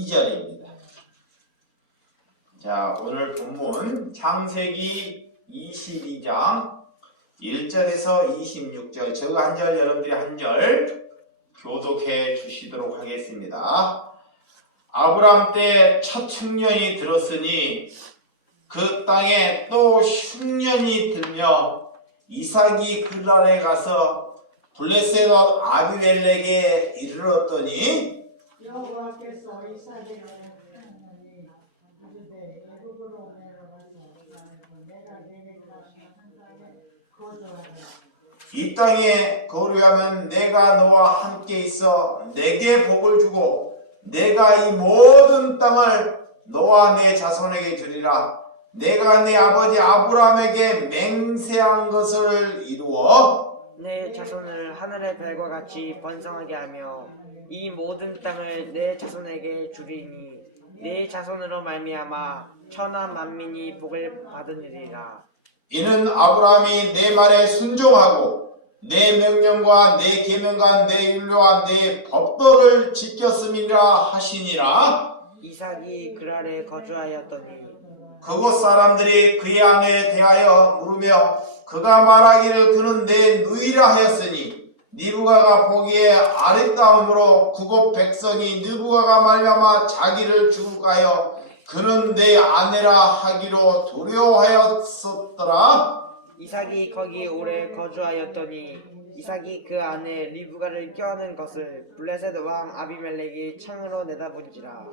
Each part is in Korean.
2절입니다. 자, 오늘 본문 창세기 22장 1절에서 26절, 저거 한 절, 여러분들이 한 절 교독해 주시도록 하겠습니다. 아브라함 때 첫 흉년이 들었으니 그 땅에 또 흉년이 들며 이삭이 그랄에 가서 블레셋 아비멜렉에 이르렀더니 여호와께서 이삭에게 하셨으니 이르되 애굽으로 내려가서 내가 내게 가시는 땅에 거주하라. 이 땅에 거류하면 내가 너와 함께 있어 내게 복을 주고 내가 이 모든 땅을 너와 내 자손에게 주리라. 내가 내 아버지 아브라함에게 맹세한 것을 이루어 내 자손을 하늘의 별과 같이 번성하게 하며 이 모든 땅을 내 자손에게 주리니 내 자손으로 말미암아 천하 만민이 복을 받으리라. 이는 아브라함이 내 말에 순종하고 내 명령과 내 계명과 내 율례와 내 법도를 지켰음이라 하시니라. 이삭이 그랄에 거주하였더니 그곳 사람들이 그의 아내에 대하여 물으며 그가 말하기를 그는 내 누이라 하였으니 니브가가 보기에 아름다움으로 그곳 백성이 느부가가 말미암아 자기를 죽을까여 그는 내 아내라 하기로 두려워하였었더라. 이삭이 거기 오래 거주하였더니 이삭이 그 아내 리브가를 껴안은 것을 블레셋 왕 아비멜렉이 창으로 내다본지라.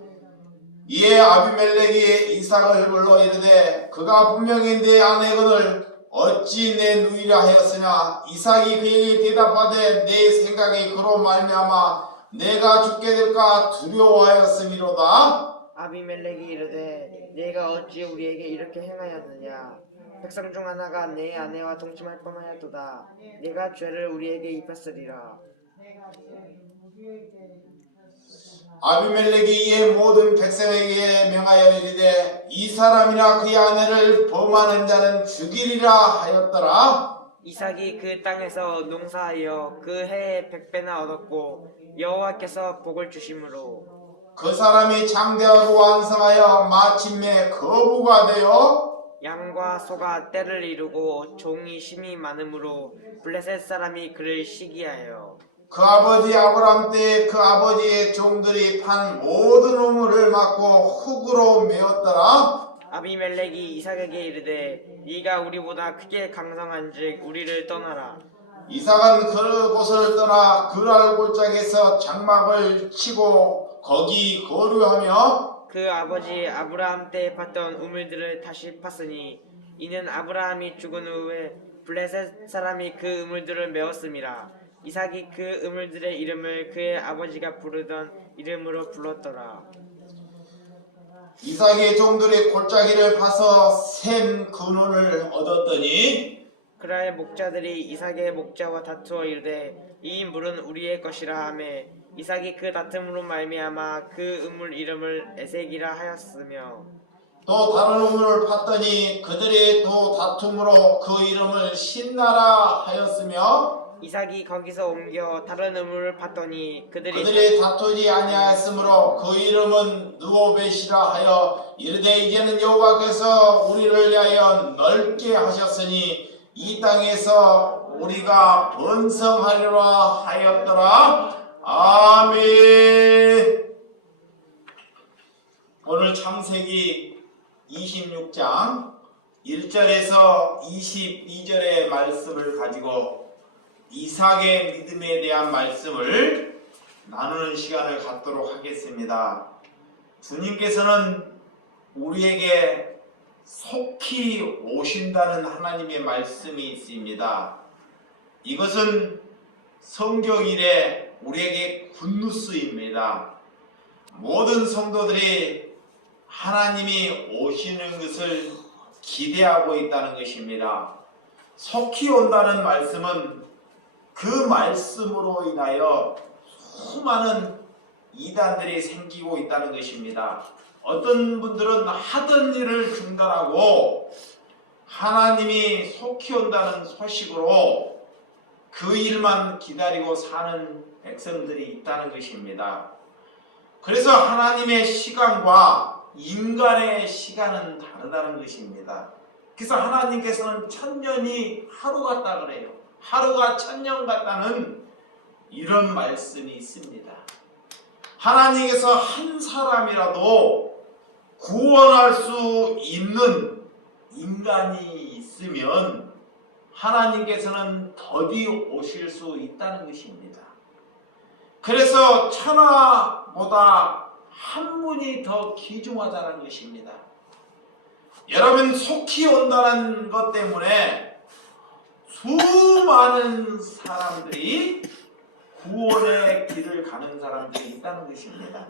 이에 아비멜렉이 이삭을 불러 이르되 그가 분명히 내 아내거늘 어찌 내 누이라 하였으나 이삭이 그에게 대답하되 내 생각이 그로 말미암아 내가 죽게 될까 두려워하였음이로다. 아비멜렉이 이르되 내가 어찌 우리에게 이렇게 행하였느냐. 백성 중 하나가 내 아내와 동침할 뻔하였도다. 내가 죄를 우리에게 입혔으리라. 내가 우리에게 아비멜렉이 이에 모든 백성에게 명하여 이르되 이 사람이나 그의 아내를 범하는 자는 죽이리라 하였더라. 이삭이 그 땅에서 농사하여 그 해에 100배나 얻었고 여호와께서 복을 주심으로 그 사람이 장대하고 왕성하여 마침내 거부가 되어 양과 소가 때를 이루고 종이 심이 많으므로 블레셋 사람이 그를 시기하여 그 아버지 아브라함 때 그 아버지의 종들이 판 모든 우물을 막고 흙으로 메었더라. 아비멜렉이 이삭에게 이르되 네가 우리보다 크게 강성한즉 우리를 떠나라. 이삭은 그곳을 떠나 그랄 골짜기에서 장막을 치고 거기 거류하며 그 아버지 아브라함 때 팠던 우물들을 다시 팠으니 이는 아브라함이 죽은 후에 블레셋 사람이 그 우물들을 메었음이라. 이삭이 그 우물들의 이름을 그의 아버지가 부르던 이름으로 불렀더라. 이삭의 종들이 골짜기를 파서 샘 근원을 얻었더니 그라의 목자들이 이삭의 목자와 다투어 이르되 이 물은 우리의 것이라 하매 이삭이 그 다툼으로 말미암아 그 우물 이름을 에색이라 하였으며 또 다른 우물을 팠더니 그들이 또 다툼으로 그 이름을 신나라 하였으며 이삭이 거기서 옮겨 다른 우물을 팠더니 그들이 다투지 아니하였으므로 그 이름은 느오벳이라 하여 이르되 이제는 여호와께서 우리를 위하여 넓게 하셨으니 이 땅에서 우리가 번성하리라 하였더라. 아멘. 오늘 창세기 26장 1절에서 22절의 말씀을 가지고 이삭의 믿음에 대한 말씀을 나누는 시간을 갖도록 하겠습니다. 주님께서는 우리에게 속히 오신다는 하나님의 말씀이 있습니다. 이것은 성경 이래 우리에게 굿뉴스입니다. 모든 성도들이 하나님이 오시는 것을 기대하고 있다는 것입니다. 속히 온다는 말씀은 그 말씀으로 인하여 수많은 이단들이 생기고 있다는 것입니다. 어떤 분들은 하던 일을 중단하고 하나님이 속히 온다는 소식으로 그 일만 기다리고 사는 백성들이 있다는 것입니다. 그래서 하나님의 시간과 인간의 시간은 다르다는 것입니다. 그래서 하나님께서는 1000년이 하루 같다 그래요. 하루가 1000년 같다는 이런 말씀이 있습니다. 하나님께서 한 사람이라도 구원할 수 있는 인간이 있으면 하나님께서는 더디 오실 수 있다는 것입니다. 그래서 천하보다 한 분이 더 귀중하다는 것입니다. 여러분, 속히 온다는 것 때문에 수많은 사람들이 구원의 길을 가는 사람들이 있다는 것입니다.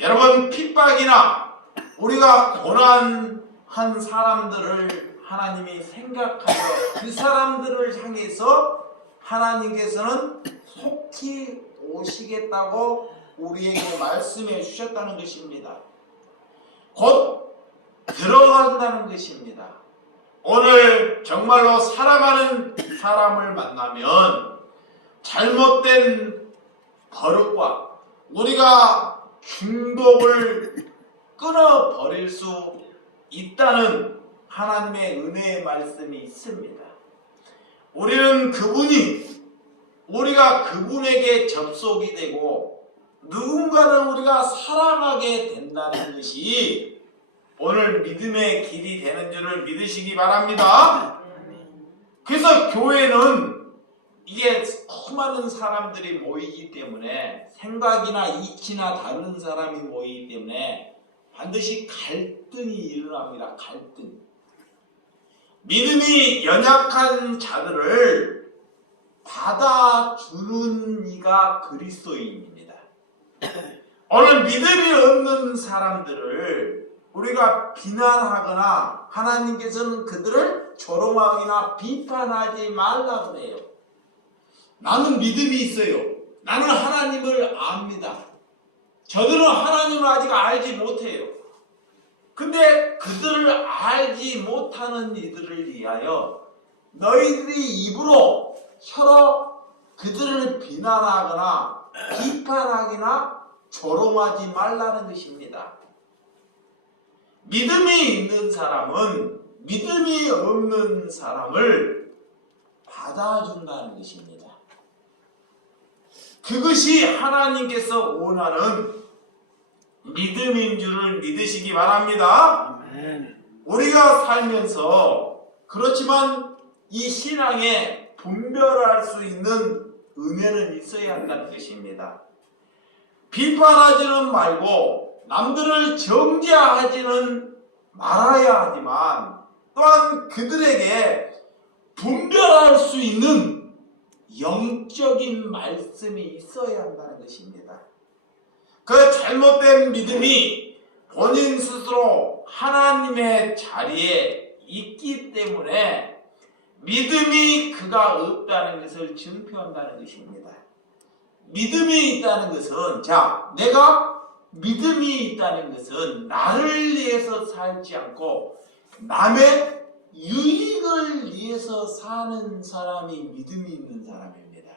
여러분, 핍박이나 우리가 고난한 사람들을 하나님이 생각하여 그 사람들을 향해서 하나님께서는 속히 오시겠다고 우리에게 말씀해 주셨다는 것입니다. 곧 들어간다는 것입니다. 오늘 정말로 살아가는 사람을 만나면 잘못된 버릇과 우리가 중독을 끊어버릴 수 있다는 하나님의 은혜의 말씀이 있습니다. 우리는 우리가 그분에게 접속이 되고 누군가는 우리가 살아가게 된다는 것이 오늘 믿음의 길이 되는 줄을 믿으시기 바랍니다. 그래서 교회는 이게 수많은 사람들이 모이기 때문에 생각이나 이치나 다른 사람이 모이기 때문에 반드시 갈등이 일어납니다. 갈등. 믿음이 연약한 자들을 받아주는 이가 그리스도인입니다. 오늘 믿음이 없는 사람들을 우리가 비난하거나 하나님께서는 그들을 조롱하거나 비판하지 말라고 해요. 나는 믿음이 있어요. 나는 하나님을 압니다. 저들은 하나님을 아직 알지 못해요. 근데 그들을 알지 못하는 이들을 위하여 너희들이 입으로 서로 그들을 비난하거나 비판하거나 조롱하지 말라는 것입니다. 믿음이 있는 사람은 믿음이 없는 사람을 받아준다는 것입니다. 그것이 하나님께서 원하는 믿음인 줄을 믿으시기 바랍니다. 우리가 살면서 그렇지만 이 신앙에 분별할 수 있는 은혜는 있어야 한다는 것입니다. 비판하지는 말고 남들을 정죄하지는 말아야 하지만 또한 그들에게 분별할 수 있는 영적인 말씀이 있어야 한다는 것입니다. 그 잘못된 믿음이 본인 스스로 하나님의 자리에 있기 때문에 믿음이 그가 없다는 것을 증표한다는 것입니다. 믿음이 있다는 것은 내가 믿음이 있다는 것은 나를 위해서 살지 않고 남의 유익을 위해서 사는 사람이 믿음이 있는 사람입니다.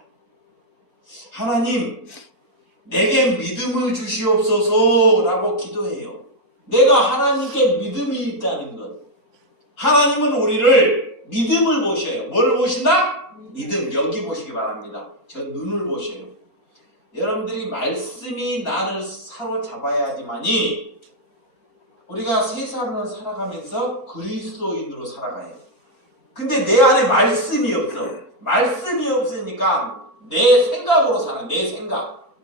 하나님, 내게 믿음을 주시옵소서 라고 기도해요. 내가 하나님께 믿음이 있다는 것. 하나님은 우리를 믿음을 보셔요. 뭘 보신다? 믿음. 여기 보시기 바랍니다. 저 눈을 보셔요. 여러분들이 말씀이 나를 사로잡아야지만이 우리가 세상을 살아가면서 그리스도인으로 살아가요. 근데 내 안에 말씀이 없어. 말씀이 없으니까 내 생각으로 살아. 내 생각.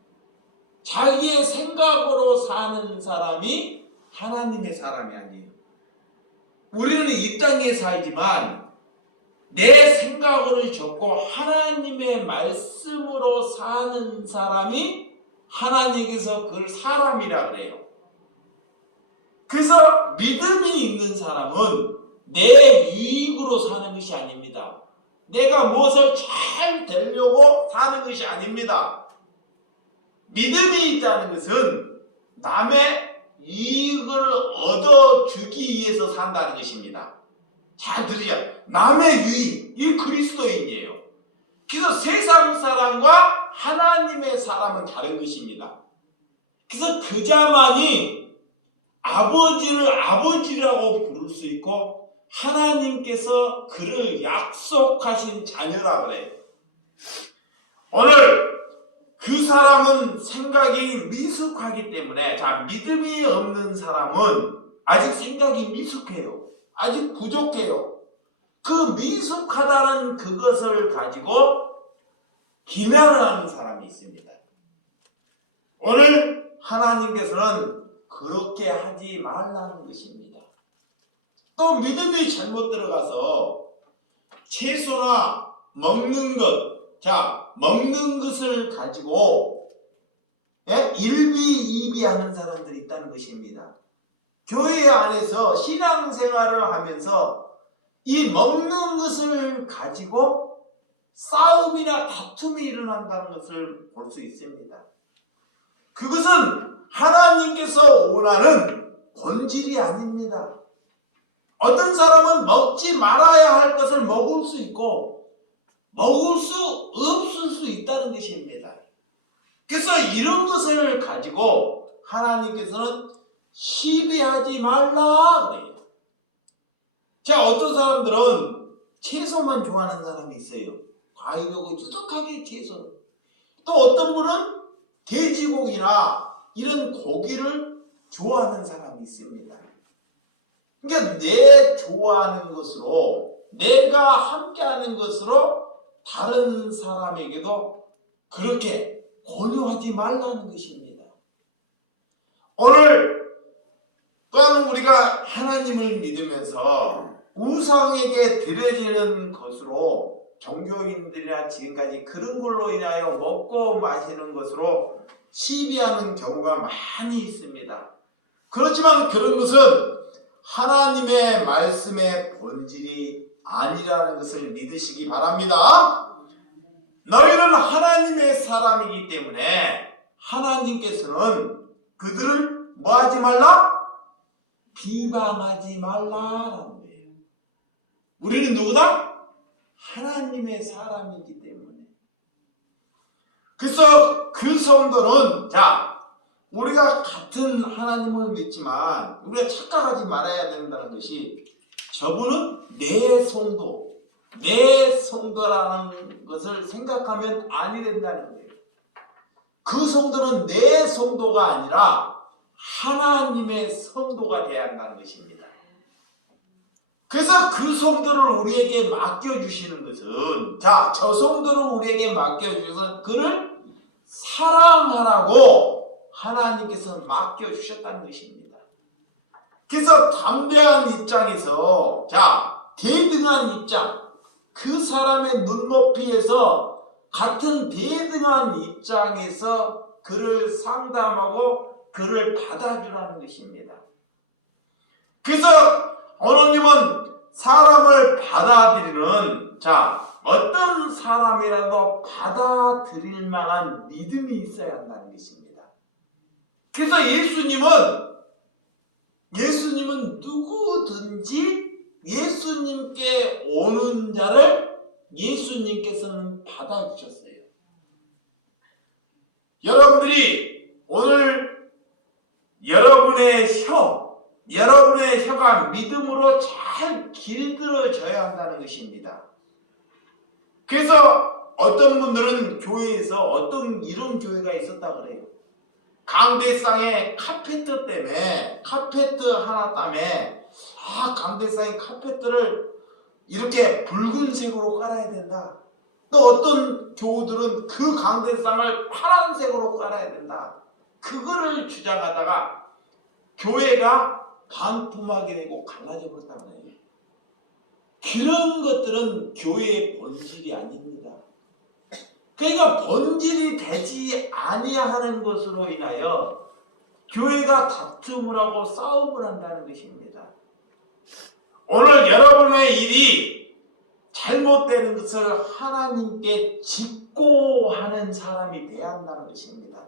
자기의 생각으로 사는 사람이 하나님의 사람이 아니에요. 우리는 이 땅에 살지만 내 생각을 접고 하나님의 말씀으로 사는 사람이 하나님께서 그걸 사람이라 그래요. 그래서 믿음이 있는 사람은 내 유익으로 사는 것이 아닙니다. 내가 무엇을 잘 되려고 사는 것이 아닙니다. 믿음이 있다는 것은 남의 이익을 얻어주기 위해서 산다는 것입니다. 잘 들으세요. 남의 유익, 이 그리스도인이에요. 그래서 세상 사람과 하나님의 사람은 다른 것입니다. 그래서 그자만이 아버지를 아버지라고 부를 수 있고 하나님께서 그를 약속하신 자녀라 그래요. 오늘 그 사람은 생각이 미숙하기 때문에, 자, 믿음이 없는 사람은 아직 생각이 미숙해요. 아직 부족해요. 그 미숙하다는 그것을 가지고 비난을 하는 사람이 있습니다. 오늘 하나님께서는 그렇게 하지 말라는 것입니다. 또 믿음이 잘못 들어가서 채소나 먹는 것, 자, 먹는 것을 가지고 일비이비하는 사람들이 있다는 것입니다. 교회 안에서 신앙생활을 하면서 이 먹는 것을 가지고 싸움이나 다툼이 일어난다는 것을 볼 수 있습니다. 그것은 하나님께서 원하는 본질이 아닙니다. 어떤 사람은 먹지 말아야 할 것을 먹을 수 있고 먹을 수 없을 수 있다는 것입니다. 그래서 이런 것을 가지고 하나님께서는 시비하지 말라 그래요. 자, 어떤 사람들은 채소만 좋아하는 사람이 있어요. 과일하고 유독하게 채소. 또 어떤 분은 돼지고기나 이런 고기를 좋아하는 사람이 있습니다. 그러니까 내 좋아하는 것으로, 내가 함께하는 것으로 다른 사람에게도 그렇게 권유하지 말라는 것입니다. 오늘 또한 우리가 하나님을 믿으면서 우상에게 드려지는 것으로, 종교인들이나 지금까지 그런 걸로 인하여 먹고 마시는 것으로 시비하는 경우가 많이 있습니다. 그렇지만 그런 것은 하나님의 말씀의 본질이 아니라는 것을 믿으시기 바랍니다. 너희는 하나님의 사람이기 때문에 하나님께서는 그들을 뭐하지 말라? 비방하지 말라라는 거예요. 우리는 누구다? 하나님의 사람이기 때문에. 그래서 그 성도는, 자, 우리가 같은 하나님을 믿지만 우리가 착각하지 말아야 된다는 것이, 저분은 내 성도, 내 성도라는 것을 생각하면 아니 된다는 거예요. 그 성도는 내 성도가 아니라 하나님의 성도가 되어야 한다는 것입니다. 그래서 그 성도를 우리에게 맡겨주시는 것은, 자, 저 성도를 우리에게 맡겨주셔서 그를 사랑하라고 하나님께서 맡겨주셨다는 것입니다. 그래서 담대한 입장에서, 자, 대등한 입장, 그 사람의 눈높이에서 같은 대등한 입장에서 그를 상담하고 그를 받아주라는 것입니다. 그래서 어머님은 사람을 받아들이는, 자, 어떤 사람이라도 받아들일 만한 믿음이 있어야 한다는 것입니다. 그래서 예수님은 누구든지 예수님께 오는 자를 예수님께서는 받아주셨어요. 여러분들이 오늘 여러분의 혀가 믿음으로 잘 길들어져야 한다는 것입니다. 그래서 어떤 분들은 교회에서 어떤 이런 교회가 있었다 그래요. 강대상의 카페트 때문에, 카페트 하나 때문에, 강대상의 카페트를 이렇게 붉은색으로 깔아야 된다. 또 어떤 교우들은 그 강대상을 파란색으로 깔아야 된다. 그거를 주장하다가 교회가 반품하게 되고 갈라져 버렸다는 거예요. 그런 것들은 교회의 본질이 아닙니다. 그러니까 본질이 되지 아니하는 것으로 인하여 교회가 다툼을 하고 싸움을 한다는 것입니다. 오늘 여러분의 일이 잘못되는 것을 하나님께 직고하는 사람이 되어야 한다는 것입니다.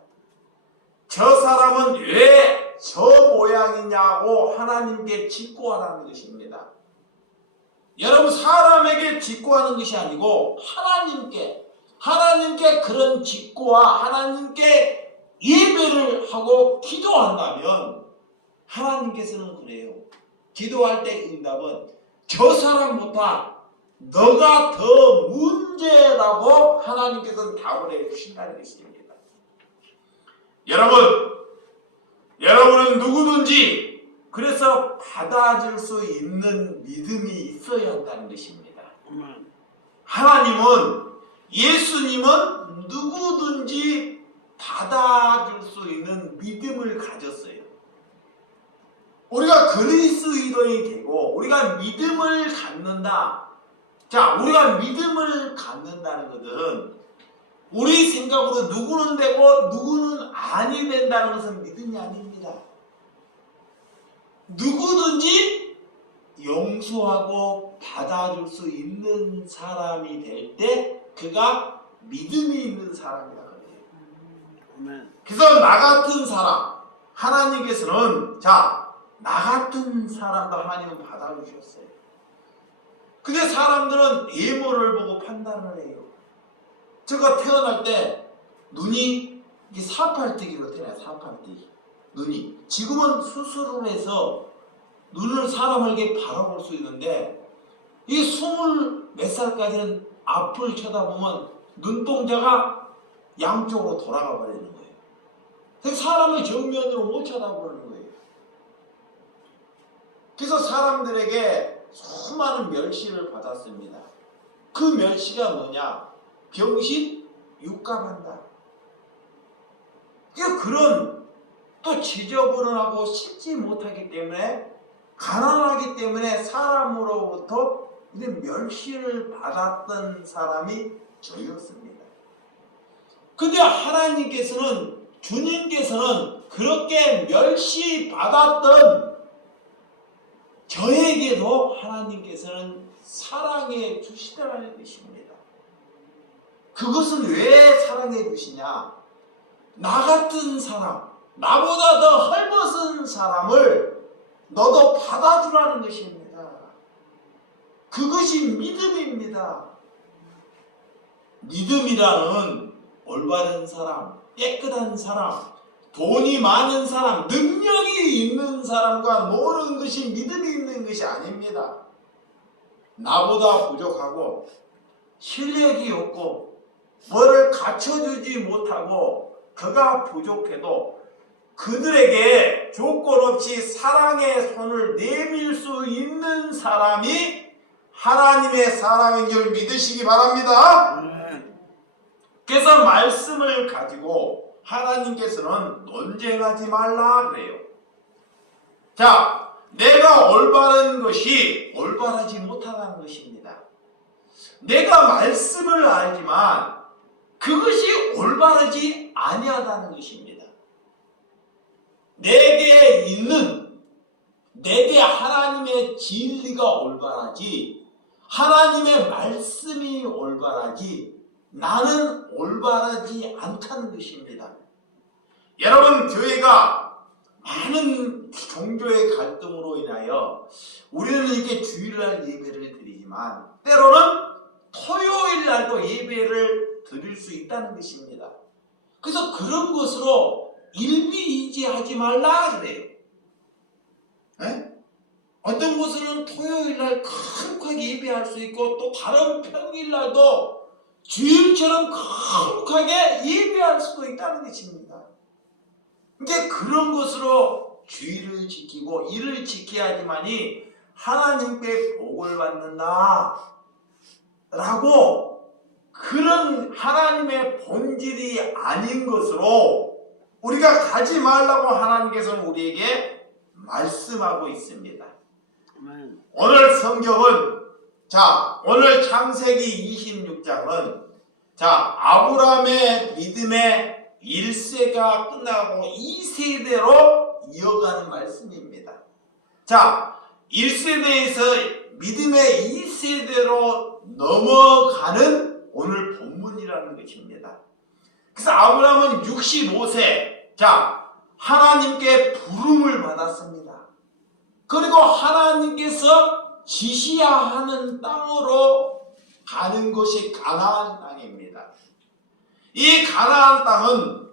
저 사람은 왜 저 모양이냐고 하나님께 직고하라는 것입니다. 여러분, 사람에게 직고하는 것이 아니고 하나님께 그런 직고와 하나님께 예배를 하고 기도한다면 하나님께서는 그래요. 기도할 때 응답은 저 사람보다 너가 더 문제라고 하나님께서는 답을 해주신다는 것입니다. 여러분은 누구든지 그래서 받아줄 수 있는 믿음이 있어야 한다는 것입니다. 하나님은, 예수님은 누구든지 받아줄 수 있는 믿음을 가졌어요. 우리가 그리스도인이 되고 우리가 믿음을 갖는다. 자, 우리가 믿음을 갖는다는 것은 우리 생각으로 누구는 되고 누구는 아니 된다는 것은 믿음이 아닙니다. 누구든지 용서하고 받아줄 수 있는 사람이 될 때 그가 믿음이 있는 사람이라 그래요. 그래서 나 같은 사람, 하나님께서는 나 같은 사람도 하나님은 받아주셨어요. 근데 사람들은 외모를 보고 판단을 해요. 제가 태어날 때 눈이 사팔뜨기로 태어나요. 사팔뜨기. 눈이. 지금은 수술을 해서 눈을 사람을 이렇게 바라볼 수 있는데 이게 20 몇 살까지는 앞을 쳐다보면 눈동자가 양쪽으로 돌아가 버리는 거예요. 그래서 사람을 정면으로 못 쳐다보는 거예요. 그래서 사람들에게 수많은 멸시를 받았습니다. 그 멸시가 뭐냐? 병신, 육감한다. 그런 또 지저분하고 씻지 못하기 때문에, 가난하기 때문에 사람으로부터 멸시를 받았던 사람이 저였습니다. 근데 하나님께서는, 주님께서는 그렇게 멸시받았던 저에게도 하나님께서는 사랑해 주시더라는 것입니다. 그것은 왜 사랑해 주시냐? 나 같은 사람, 나보다 더 헐벗은 사람을 너도 받아주라는 것입니다. 그것이 믿음입니다. 믿음이라는 올바른 사람, 깨끗한 사람, 돈이 많은 사람, 능력이 있는 사람과 노는 것이 믿음이 있는 것이 아닙니다. 나보다 부족하고 실력이 없고 뭐를 갖춰주지 못하고 그가 부족해도 그들에게 조건 없이 사랑의 손을 내밀 수 있는 사람이 하나님의 사람인 줄 믿으시기 바랍니다. 그래서 말씀을 가지고 하나님께서는 논쟁하지 말라 그래요. 자, 내가 올바른 것이 올바르지 못하다는 것입니다. 내가 말씀을 알지만 그것이 올바르지 아니하다는 것입니다. 내게 하나님의 진리가 올바르지, 하나님의 말씀이 올바르지, 나는 올바르지 않다는 것입니다. 여러분, 교회가 많은 종교의 갈등으로 인하여 우리는 이렇게 주일날 예배를 드리지만 때로는 토요일 날도 예배를 드릴 수 있다는 것입니다. 그래서 그런 것으로 일비이지하지 말라 그래요. 에? 어떤 곳은 토요일 날 거룩하게 예배할 수 있고 또 다른 평일 날도 주일처럼 거룩하게 예배할 수도 있다는 것입니다. 이제 그런 것으로 주일을 지키고 일을 지켜야지만이 하나님께 복을 받는다 라고, 그런 하나님의 본질이 아닌 것으로 우리가 가지 말라고 하나님께서는 우리에게 말씀하고 있습니다. 오늘 성경은, 오늘 창세기 26장은 아브라함의 믿음의 1세가 끝나고 2세대로 이어가는 말씀입니다. 1세대에서 믿음의 2세대로 넘어가는 오늘 본문이라는 것입니다. 그래서 아브라함은 65세, 하나님께 부름을 받았습니다. 그리고 하나님께서 지시하는 땅으로 가는 것이 가나안 땅입니다. 이 가나안 땅은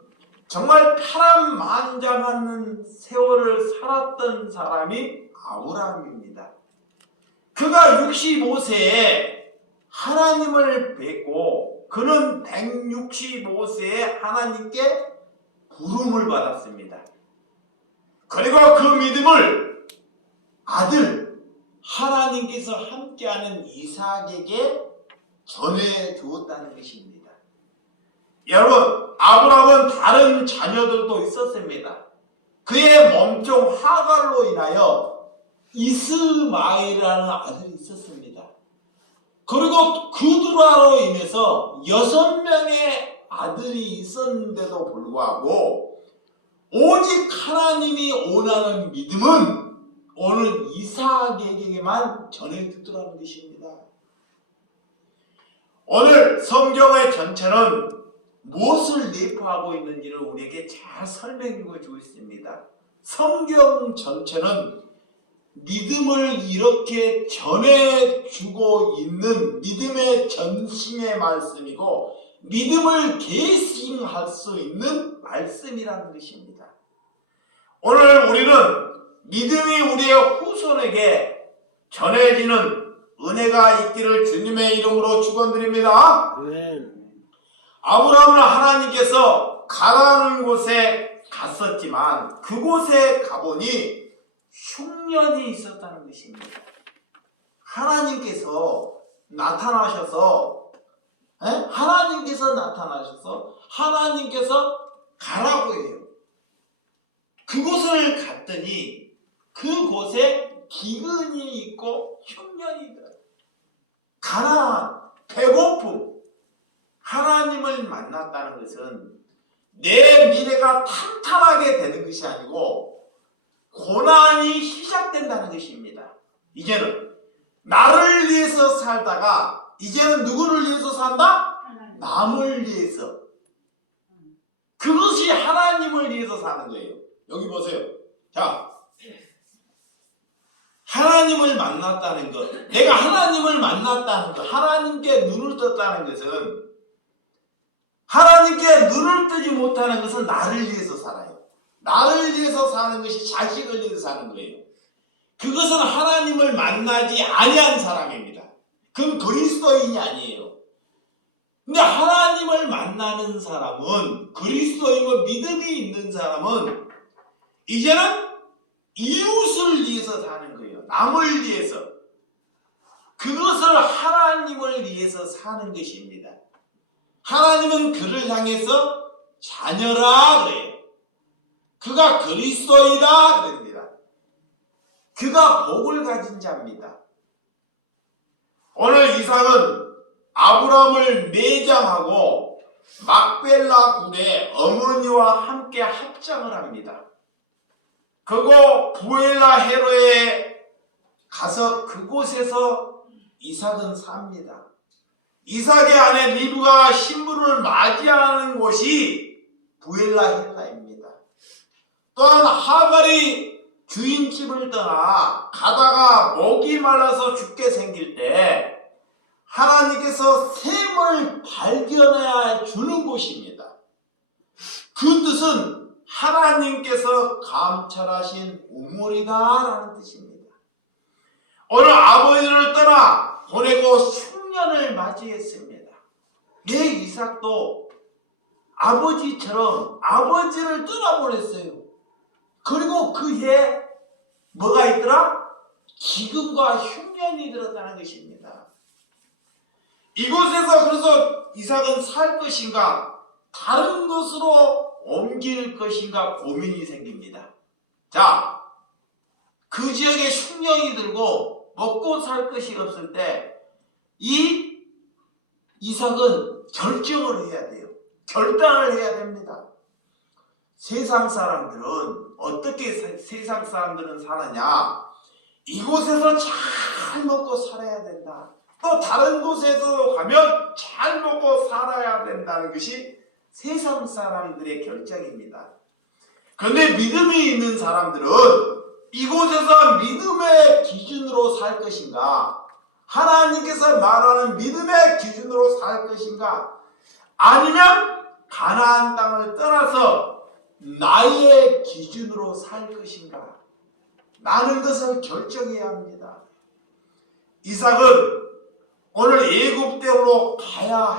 정말 파란만장한 세월을 살았던 사람이 아브라함입니다. 그가 65세에 하나님을 뵙고 그는 165세에 하나님께 부름을 받았습니다. 그리고 그 믿음을 아들 하나님께서 함께하는 이삭에게 전해 주었다는 것입니다. 여러분, 아브라함은 다른 자녀들도 있었습니다. 그의 몸종 하갈로 인하여 이스마엘이라는 아들이 있었습니다. 그리고 그들로 인해서 6명의 아들이 있었는데도 불구하고 오직 하나님이 원하는 믿음은 오늘 이삭에게만 전해주더라는 것입니다. 오늘 성경의 전체는 무엇을 내포하고 있는지를 우리에게 잘 설명해 주고 있습니다. 성경 전체는 믿음을 이렇게 전해주고 있는 믿음의 전심의 말씀이고 믿음을 계승할 수 있는 말씀이라는 것입니다. 오늘 우리는 믿음이 우리의 후손에게 전해지는 은혜가 있기를 주님의 이름으로 축원드립니다. 아브라함은 하나님께서 가라는 곳에 갔었지만 그곳에 가보니 흉년이 있었다는 것입니다. 하나님께서 나타나셔서 하나님께서 가라고 해요. 그곳을 갔더니 그곳에 기근이 있고 흉년이 있더라. 가난한, 배고픔. 하나님을 만났다는 것은 내 미래가 탄탄하게 되는 것이 아니고 고난이 시작된다는 것입니다. 이제는 나를 위해서 살다가 이제는 누구를 위해서 산다? 남을 위해서. 그것이 하나님을 위해서 사는 거예요. 여기 보세요. 자, 하나님을 만났다는 것, 내가 하나님을 만났다는 것, 하나님께 눈을 떴다는 것은 하나님께 눈을 뜨지 못하는 것은 나를 위해서 살아요. 나를 위해서 사는 것이 자식을 위해서 사는 거예요. 그것은 하나님을 만나지 아니한 사람입니다. 그건 그리스도인이 아니에요. 근데 하나님을 만나는 사람은, 그리스도인과 믿음이 있는 사람은 이제는 이웃을 위해서 사는 거예요. 남을 위해서. 그것을 하나님을 위해서 사는 것입니다. 하나님은 그를 향해서 자녀라 그래요. 그가 그리스도이다 그럽니다. 그가 복을 가진 자입니다. 오늘 이삭은 아브라함을 매장하고 막벨라 굴에 어머니와 함께 합장을 합니다. 그리고 부엘라 헤로에 가서 그곳에서 이삭은 삽니다. 이삭의 아내 리브가 신부를 맞이하는 곳이 부엘라 헤로입니다. 또한 하갈이 주인집을 떠나 가다가 목이 말라서 죽게 생길 때 하나님께서 샘을 발견해야 주는 곳입니다. 그 뜻은 하나님께서 감찰하신 우물이다라는 뜻입니다. 오늘 아버지를 떠나 보내고 흉년을 맞이했습니다. 내 이삭도 아버지처럼 아버지를 떠나보냈어요. 그리고 그해 뭐가 있더라? 기근과 흉년이 들었다는 것입니다. 이곳에서 그래서 이삭은 살 것인가 다른 곳으로 옮길 것인가 고민이 생깁니다. 자, 그 지역에 흉년이 들고 먹고 살 것이 없을 때 이 이삭은 결정을 해야 돼요. 결단을 해야 됩니다. 세상 사람들은 어떻게 세상 사람들은 사느냐? 이곳에서 잘 먹고 살아야 된다. 또 다른 곳에서 가면 잘 먹고 살아야 된다는 것이 세상 사람들의 결정입니다. 그런데 믿음이 있는 사람들은 이곳에서 믿음의 기준으로 살 것인가? 하나님께서 말하는 믿음의 기준으로 살 것인가? 아니면 가나안 땅을 떠나서 나의 기준으로 살 것인가? 라는 것을 결정해야 합니다. 이삭은 오늘 애굽 땅으로 해야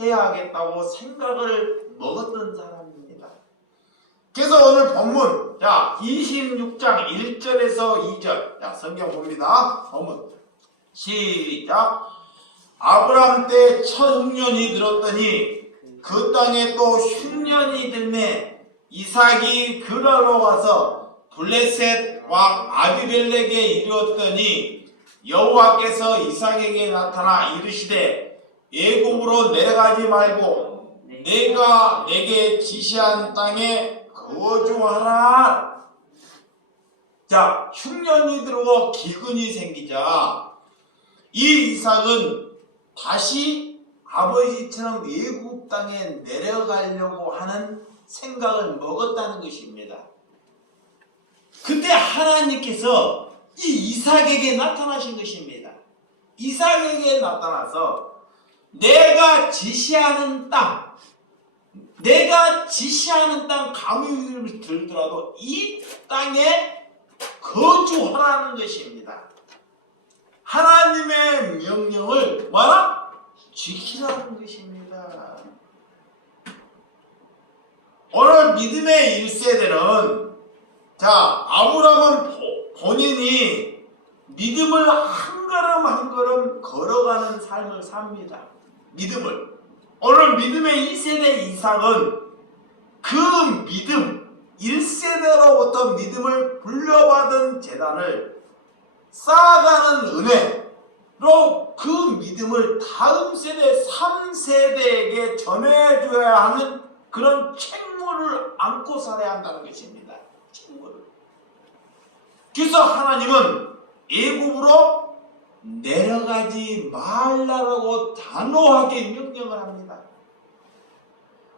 하겠다고 생각을 먹었던 사람입니다. 그래서 오늘 본문, 자, 26장 1절에서 2절. 자, 성경 봅니다. 본문. 시작. 아브라함 때 첫 흉년이 들었더니 그 땅에 또 흉년이 들매 이삭이 그라로 와서 블레셋 왕 아비멜렉에 이르렀더니 여호와께서 이삭에게 나타나 이르시되 애굽으로 내려가지 말고 내가 내게 지시한 땅에 거주하라. 자, 흉년이 들어오고 기근이 생기자 이 이삭은 다시 아버지처럼 애굽 땅에 내려가려고 하는 생각을 먹었다는 것입니다. 그때 하나님께서 이 이삭에게 나타나신 것입니다. 이삭에게 나타나서 내가 지시하는 땅 가문을 들더라도 이 땅에 거주하라는 것입니다. 하나님의 명령을 뭐라? 지키라는 것입니다. 오늘 믿음의 1세대는 자, 아브라함은 본인이 믿음을 한 걸음 한 걸음 걸어가는 삶을 삽니다. 믿음을. 오늘 믿음의 2세대 이삭은 그 믿음, 1세대로부터 믿음을 불려받은 재단을 쌓아가는 은혜로 그 믿음을 다음 세대, 3세대에게 전해줘야 하는 그런 책무를 안고 살아야 한다는 것입니다. 책무를. 그래서 하나님은 애굽으로 내려가지 말라고 단호하게 명령을 합니다.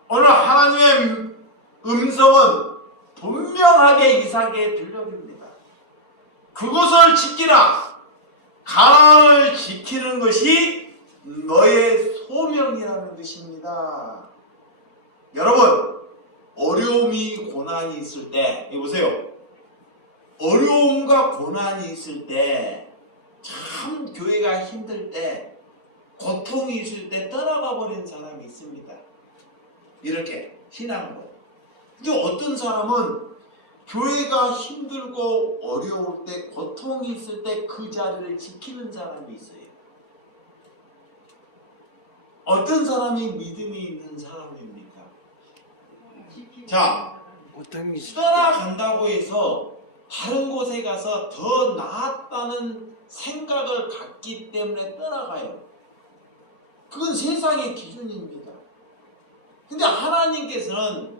오늘 하나님의 음성은 분명하게 이삭에게 들려줍니다. 그것을 지키라. 가나안을 지키는 것이 너의 소명이라는 것입니다. 여러분, 어려움이 고난이 있을 때, 이거 보세요. 어려움과 고난이 있을 때, 참 교회가 힘들 때, 고통이 있을 때 떠나가 버린 사람이 있습니다. 이렇게 신앙으로. 근데 어떤 사람은 교회가 힘들고 어려울 때, 고통이 있을 때 그 자리를 지키는 사람이 있어요. 어떤 사람이 믿음이 있는 사람입니까? 자, 떠나간다고 해서 다른 곳에 가서 더 나았다는 생각을 갖기 때문에 떠나가요. 그건 세상의 기준입니다. 근데 하나님께서는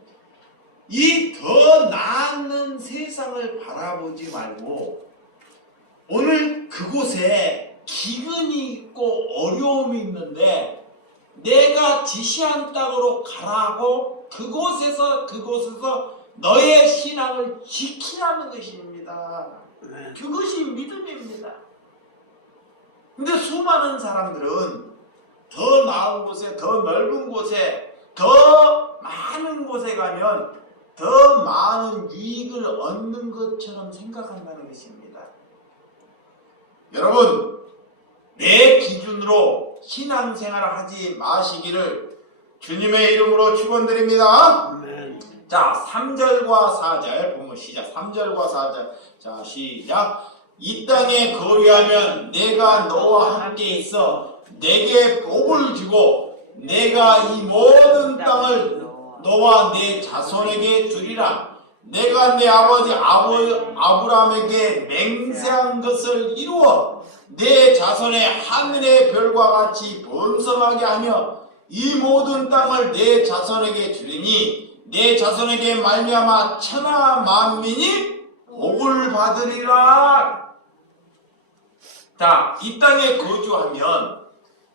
이 더 나은 세상을 바라보지 말고 오늘 그곳에 기근이 있고 어려움이 있는데 내가 지시한 땅으로 가라고 그곳에서 너의 신앙을 지키라는 것입니다. 그것이 믿음입니다. 근데 수많은 사람들은 더 나은 곳에, 더 넓은 곳에, 더 많은 곳에 가면 더 많은 유익을 얻는 것처럼 생각한다는 것입니다. 여러분, 내 기준으로 신앙생활을 하지 마시기를 주님의 이름으로 축원드립니다. 자, 3절과 4절 보면 시작. 3절과 4절. 자, 시작. 이 땅에 거류하면 내가 너와 함께 있어 내게 복을 주고 내가 이 모든 땅을 너와 내 자손에게 주리라. 내가 내 아버지 아브라함에게 맹세한 것을 이루어 내 자손의 하늘의 별과 같이 번성하게 하며 이 모든 땅을 내 자손에게 주리니 내 자손에게 말미암아 천하 만민이 복을 받으리라. 자, 이 땅에 거주하면,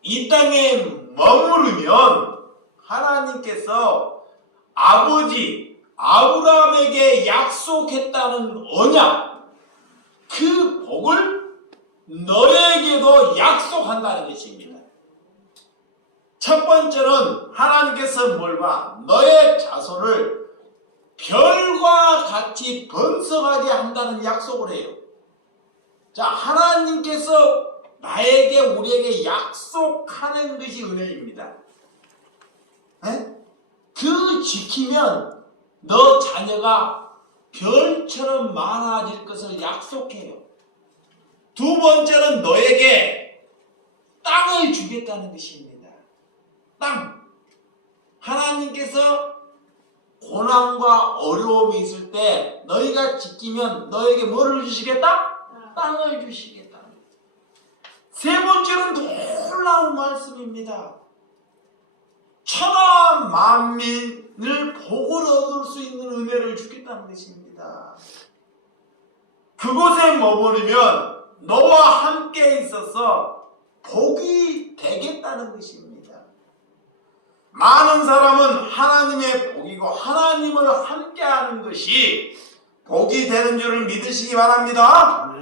이 땅에 머무르면 하나님께서 아버지 아브라함에게 약속했다는 언약, 그 복을 너에게도 약속한다는 것입니다. 첫 번째는 하나님께서 뭘 봐? 너의 자손을 별과 같이 번성하게 한다는 약속을 해요. 자, 하나님께서 나에게 우리에게 약속하는 것이 은혜입니다. 에? 그 지키면 너 자녀가 별처럼 많아질 것을 약속해요. 두 번째는 너에게 땅을 주겠다는 것입니다. 땅. 하나님께서 고난과 어려움이 있을 때 너희가 지키면 너에게 뭐를 주시겠다? 땅을 주시겠다. 세 번째는 놀라운 말씀입니다. 천하 만민을 복을 얻을 수 있는 은혜를 주겠다는 것입니다. 그곳에 머무르면 너와 함께 있어서 복이 되겠다는 것입니다. 많은 사람은 하나님의 복이고 하나님을 함께하는 것이 복이 되는 줄을 믿으시기 바랍니다.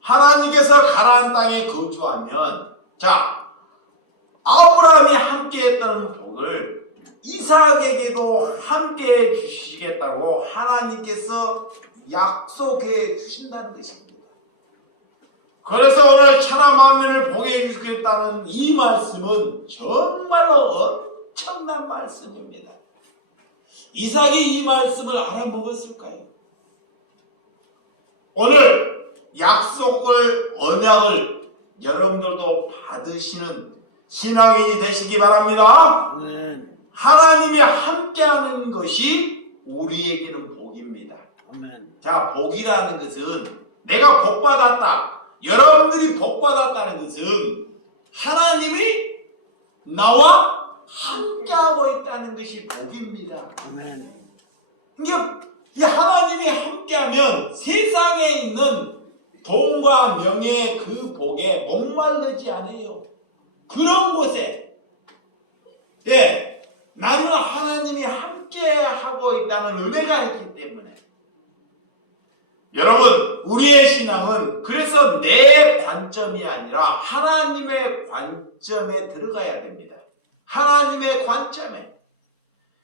하나님께서 가나안 땅에 거주하면, 자, 아브라함이 함께했던 복을 이삭에게도 함께해 주시겠다고 하나님께서 약속해 주신다는 것입니다. 그래서 오늘 천하 만민을 복해 주시겠다는 이 말씀은 정말로 엄청난 말씀입니다. 이삭이 이 말씀을 알아먹었을까요? 오늘 약속을, 언약을 여러분들도 받으시는 신앙인이 되시기 바랍니다. 하나님이 함께하는 것이 우리에게는 복입니다. 자, 복이라는 것은 내가 복받았다, 여러분들이 복받았다는 것은 하나님이 나와 함께하고 있다는 것이 복입니다. 그러니까 이 하나님이 함께하면 세상에 있는 돈과 명예 그 복에 목마르지 않아요. 그런 곳에 나는 하나님이 함께하고 있다는 은혜가 있기 때문에, 여러분, 우리의 신앙은 그래서 내 관점이 아니라 하나님의 관점에 들어가야 됩니다. 하나님의 관점에.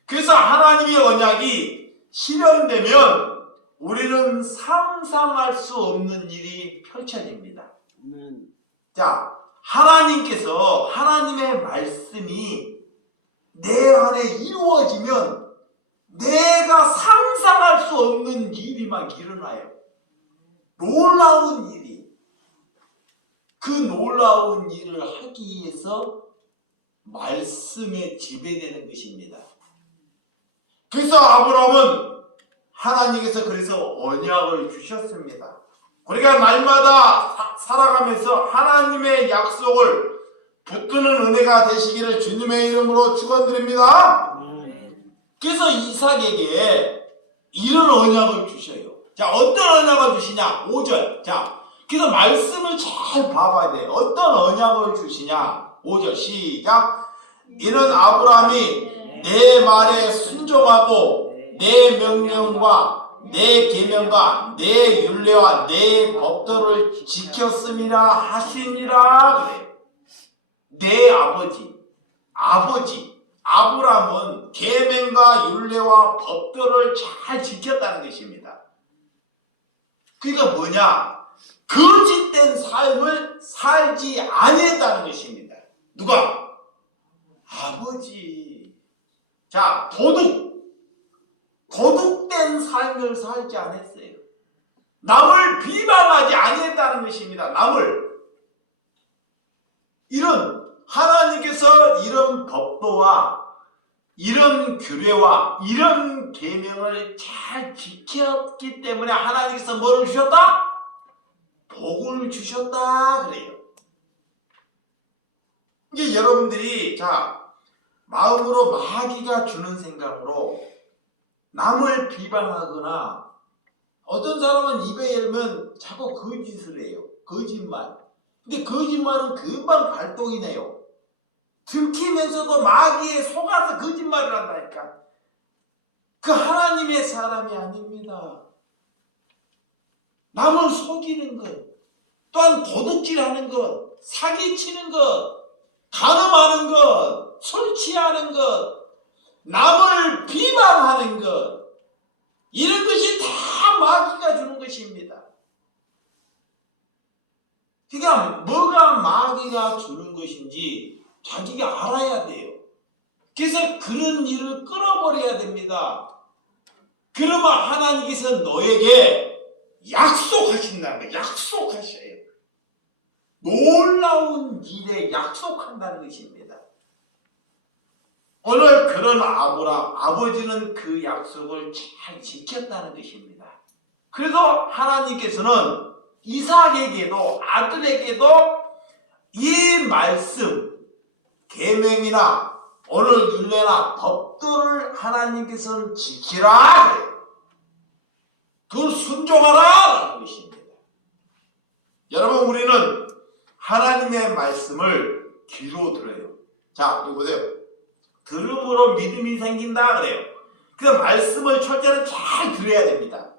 그래서 하나님의 언약이 실현되면 우리는 상상할 수 없는 일이 펼쳐집니다. 자, 하나님께서, 하나님의 말씀이 내 안에 이루어지면 내가 상상할 수 없는 일이 막 일어나요. 놀라운 일이. 그 놀라운 일을 하기 위해서 말씀에 지배되는 것입니다. 그래서 아브라함은 하나님께서 그래서 언약을 주셨습니다. 우리가 날마다 살아가면서 하나님의 약속을 붙드는 은혜가 되시기를 주님의 이름으로 축원드립니다. 그래서 이삭에게 이런 언약을 주셔요. 자, 어떤 언약을 주시냐? 5절. 자, 그래서 말씀을 잘 봐봐야 돼요. 어떤 언약을 주시냐? 5절 시작. 이는 아브라함이 내 말에 순종하고 내 명령과 내 계명과 내 율례와 내 법도를 지켰음이라 하시니라. 그래. 내 아버지 아브라함은 계명과 율례와 법도를 잘 지켰다는 것입니다. 그러니까 뭐냐? 거짓된 삶을 살지 아니했다는 것입니다. 누가? 아버지. 자, 도둑된 삶을 살지 않았어요. 남을 비방하지 아니했다는 것입니다. 남을. 하나님께서 이런 법도와 이런 규례와 이런 계명을 잘 지켰기 때문에 하나님께서 뭐를 주셨다? 복을 주셨다 그래요. 이게 여러분들이 마음으로 마귀가 주는 생각으로 남을 비방하거나, 어떤 사람은 입에 열면 자꾸 거짓을 해요. 거짓말. 근데 거짓말은 금방 발동이 나요. 들키면서도 마귀에 속아서 거짓말을 한다니까. 그 하나님의 사람이 아닙니다. 남을 속이는 것, 또한 도둑질하는 것, 사기치는 것, 간음하는 것, 술 취하는 것, 남을 비방하는 것, 이런 것이 다 마귀가 주는 것입니다. 그러니까 뭐가 마귀가 주는 것인지 자기가 알아야 돼요. 그래서 그런 일을 끊어버려야 됩니다. 그러면 하나님께서 너에게 약속하신다는 거예요. 약속하셔요. 놀라운 일에 약속한다는 것입니다. 오늘 그런 아버지는 그 약속을 잘 지켰다는 것입니다. 그래서 하나님께서는 이삭에게도 아들에게도 이 말씀, 계명이나 오늘 율례나 법도를 하나님께서는 지키라 그래요. 그걸 순종하라라는 것입니다. 여러분, 우리는 하나님의 말씀을 귀로 들어요. 자, 이거 보세요. 들음으로 믿음이 생긴다 그래요. 그 말씀을 철저히 잘 들어야 됩니다.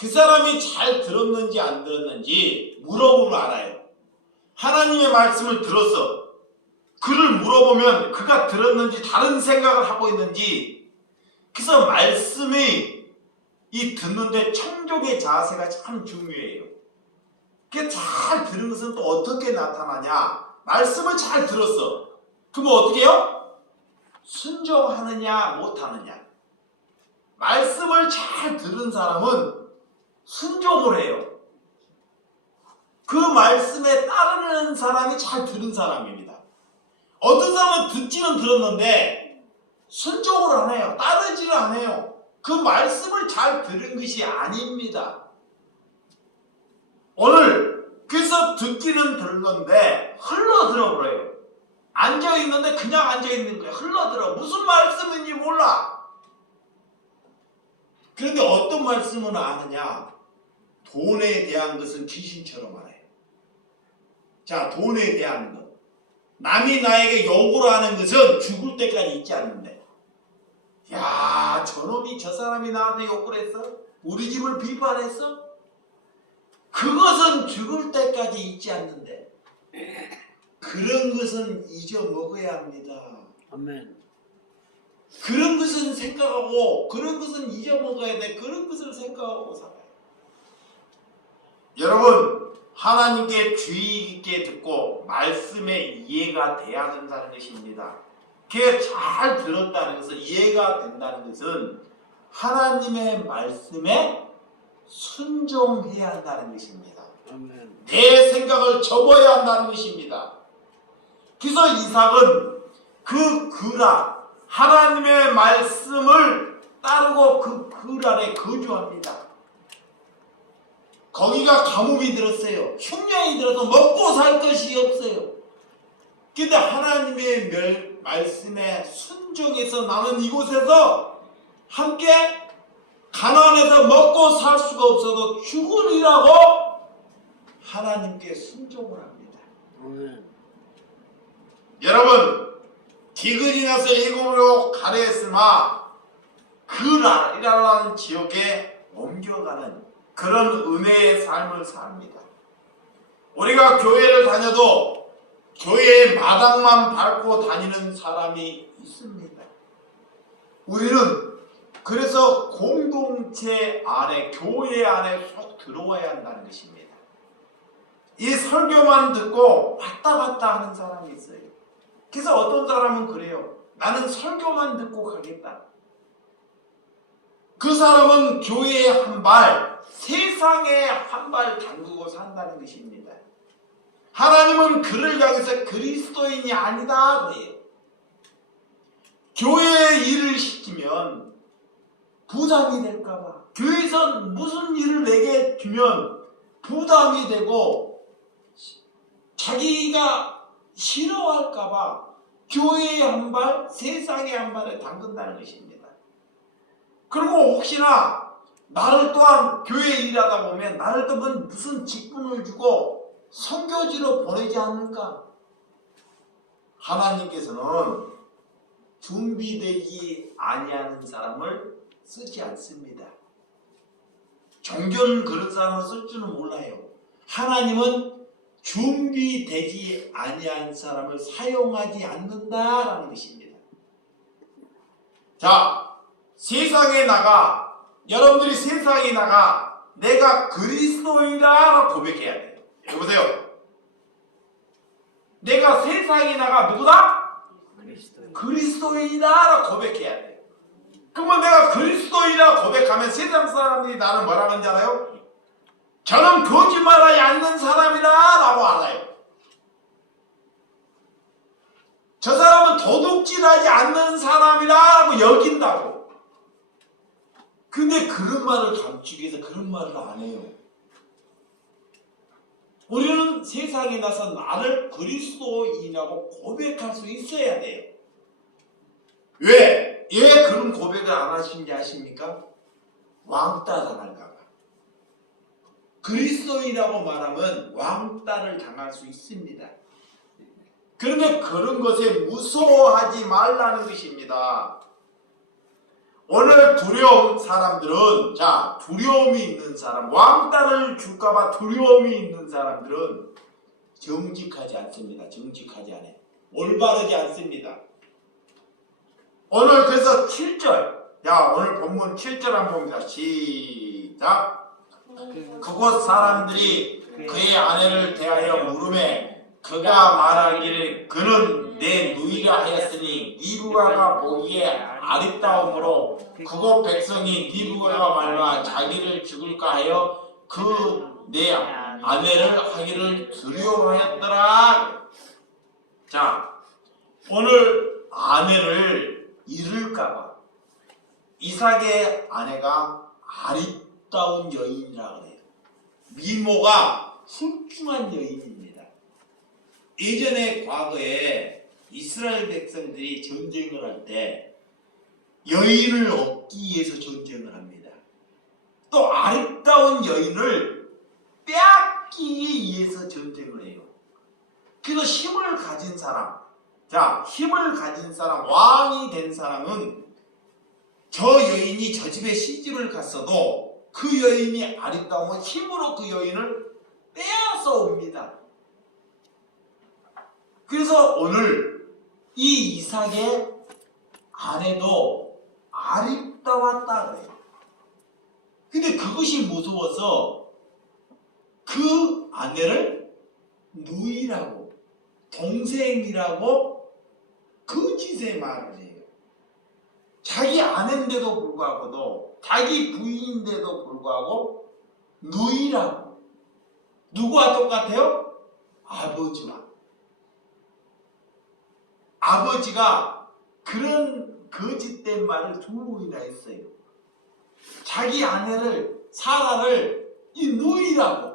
그 사람이 잘 들었는지 안 들었는지 물어보면 알아요. 하나님의 말씀을 들었어. 그를 물어보면 그가 들었는지 다른 생각을 하고 있는지. 그래서 말씀이 이 듣는데 청족의 자세가 참 중요해요. 그게 잘 들은 것은 또 어떻게 나타나냐? 말씀을 잘 들었어. 그러면 어떻게 해요? 순종하느냐 못하느냐. 말씀을 잘 들은 사람은 순종을 해요. 그 말씀에 따르는 사람이 잘 들은 사람입니다. 어떤 사람은 듣지는 들었는데 순종을 안 해요. 따르지를 안 해요. 그 말씀을 잘 들은 것이 아닙니다. 오늘 그래서 듣기는 들었는데 흘러들어 버려요. 앉아있는데 그냥 앉아있는 거예요. 흘러들어. 무슨 말씀인지 몰라. 그런데 어떤 말씀은 아느냐? 돈에 대한 것은 귀신처럼 알아요. 자, 돈에 대한 것. 남이 나에게 욕을 하는 것은 죽을 때까지 있지 않는데. 야, 저놈이 저 사람이 나한테 욕을 했어? 우리 집을 비판했어? 그것은 죽을 때까지 있지 않는데. 그런 것은 잊어먹어야 합니다. 아멘. 그런 것은 생각하고 그런 것은 잊어먹어야 돼. 그런 것을 생각하고 살아요. 여러분, 하나님께 주의 깊게 듣고 말씀에 이해가 돼야 된다는 것입니다. 그게 잘 들었다는 것은, 이해가 된다는 것은 하나님의 말씀에 순종해야 한다는 것입니다. 아멘. 내 생각을 접어야 한다는 것입니다. 그래서 이삭은 그 글 안, 하나님의 말씀을 따르고 그 글 안에 거주합니다. 거기가 가뭄이 들었어요. 흉년이 들어서 먹고 살 것이 없어요. 근데 하나님의 말씀에 순종해서 나는 이곳에서 함께 가난해서 먹고 살 수가 없어도 죽으리라고 하나님께 순종을 합니다. 아멘. 여러분, 기근이 나서 애굽으로 가려했으나 그랄이라는 지역에 옮겨가는 그런 은혜의 삶을 삽니다. 우리가 교회를 다녀도 교회의 마당만 밟고 다니는 사람이 있습니다. 우리는 그래서 공동체 안에, 교회 안에 쏙 들어와야 한다는 것입니다. 이 설교만 듣고 왔다 갔다 하는 사람이 있어요. 그래서 어떤 사람은 그래요. 나는 설교만 듣고 가겠다. 그 사람은 교회에 한 발, 세상에 한 발 담그고 산다는 것입니다. 하나님은 그를 향해서 그리스도인이 아니다 그래요. 교회에 일을 시키면 부담이 될까봐, 교회에서 무슨 일을 내게 주면 부담이 되고 자기가 싫어할까봐 교회에 한 발, 세상에 한 발을 담근다는 것입니다. 그리고 혹시나 나를 또한 교회에 일하다 보면 나를 또 무슨 직분을 주고 선교지로 보내지 않을까? 하나님께서는 준비되지 아니하는 사람을 쓰지 않습니다. 종교는 그런 사람을 쓸 줄은 몰라요. 하나님은 준비되지 아니한 사람을 사용하지 않는다라는 것입니다. 자, 세상에 나가 여러분들이 세상에 나가 내가 그리스도인이라고 고백해야 돼요. 여보세요. 내가 세상에 나가 누구다? 그리스도인이다라고 고백해야 돼요. 그러면 내가 그리스도인이라 고백하면 세상 사람들이 나를 뭐라 하는지 알아요? 저는 거짓말하지 않는 사람이다 라고 알아요. 저 사람은 도둑질하지 않는 사람이다 라고 여긴다고. 근데 그런 말을 감추기 위해서 그런 말을 안 해요. 우리는 세상에 나서 나를 그리스도인이라고 고백할 수 있어야 돼요. 왜 그런 고백을 안 하시는지 아십니까? 왕따 당할까 봐. 그리스도인이라고 말하면 왕따를 당할 수 있습니다. 그런데 그런 것에 무서워하지 말라는 것입니다. 오늘 두려운 사람들은, 자, 두려움이 있는 사람, 왕따를 줄까봐 두려움이 있는 사람들은 정직하지 않습니다. 정직하지 않아요. 올바르지 않습니다. 오늘 그래서 7절, 자, 오늘 본문 7절 한번 봅니다. 시작. 그곳 사람들이 그의 아내를 대하여 물으매 그가 말하기를 그는 내 누이라 하였으니 니부가가 보기에 아리따움으로 그곳 백성이 니부가가 말마 자기를 죽을까 하여 그 내 아내를 하기를 두려워하였더라. 자, 오늘 아내를 잃을까봐 이삭의 아내가 아리따운 여인이라 그래요. 미모가 훌륭한 여인입니다. 예전에 과거에 이스라엘 백성들이 전쟁을 할 때 여인을 얻기 위해서 전쟁을 합니다. 또 아리따운 여인을 빼앗기 위해서 전쟁을 해요. 그래서 힘을 가진 사람, 자, 힘을 가진 사람, 왕이 된 사람은 저 여인이 저 집에 시집을 갔어도 그 여인이 아리따우면 힘으로 그 여인을 빼앗아 옵니다. 그래서 오늘 이 이삭의 아내도 아리따웠다 그래요. 근데 그것이 무서워서 그 아내를 누이라고, 동생이라고 거짓의 말을 해요. 자기 아내인데도 불구하고도, 자기 부인인데도 불구하고 누이라고. 누구와 똑같아요? 아버지와. 아버지가 그런 거짓된 말을 두 번이나 했어요. 자기 아내를, 사라를 이 누이라고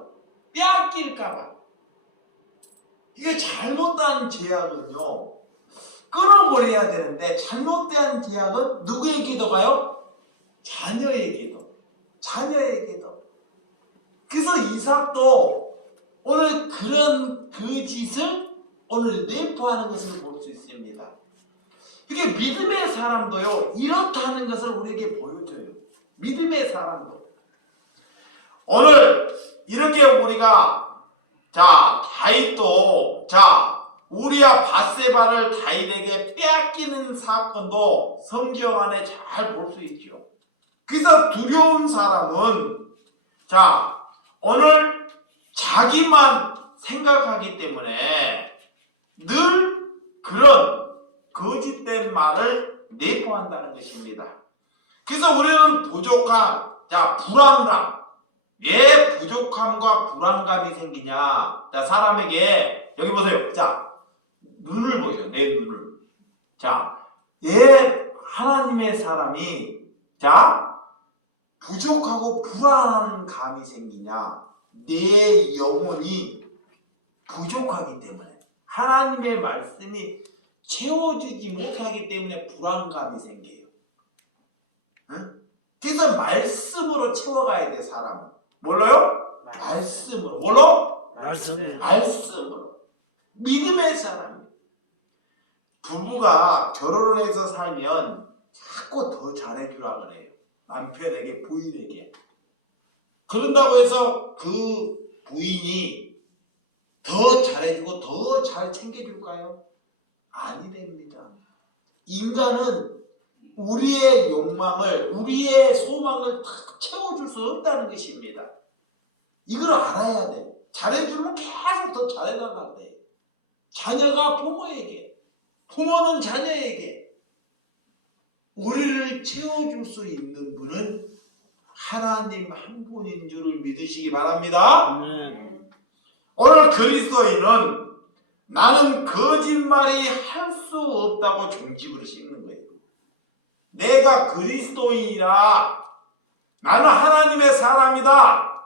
빼앗길까봐. 이게 잘못된 제약은요, 끊어버려야 되는데, 잘못된 제약은 누구에게도 가요? 자녀에게도. 자녀에게도. 그래서 이삭도 오늘 그런 거짓을 오늘 내포하는 것을 볼 수 있습니다. 이게 믿음의 사람도요, 이렇다는 것을 우리에게 보여줘요. 믿음의 사람도. 오늘 이렇게 우리가, 자, 다윗도, 자, 우리아 밧세바를 다윗에게 빼앗기는 사건도 성경 안에 잘 볼 수 있죠. 그래서 두려운 사람은, 자, 오늘 자기만 생각하기 때문에 늘 그런 거짓된 말을 내포한다는 것입니다. 그래서 우리는 부족함, 자, 불안감. 왜 부족함과 불안감이 생기냐? 자, 사람에게, 여기 보세요. 자, 눈을 보세요. 내 눈을. 자, 왜 하나님의 사람이, 자, 부족하고 불안한 감이 생기냐? 내 영혼이 부족하기 때문에, 하나님의 말씀이 채워주지 못하기 때문에 불안감이 생겨요. 응? 그래서 말씀으로 채워가야 돼, 사람은. 뭘로요? 말씀으로. 뭘로? 말씀으로. 믿음의 사람. 부부가 결혼을 해서 살면 자꾸 더 잘해주라 그래요. 남편에게, 부인에게. 그런다고 해서 그 부인이 더 잘해주고 더 잘 챙겨줄까요? 아니 됩니다. 인간은 우리의 욕망을, 우리의 소망을 다 채워줄 수 없다는 것입니다. 이걸 알아야 돼. 잘해주면 계속 더 잘해나가야 돼. 자녀가 부모에게, 부모는 자녀에게 우리를 채워줄 수 있는 분은 하나님 한 분인 줄을 믿으시기 바랍니다. 오늘 그리스도인은 나는 거짓말이 할 수 없다고 종집을 씹는 거예요. 내가 그리스도인이라, 나는 하나님의 사람이다,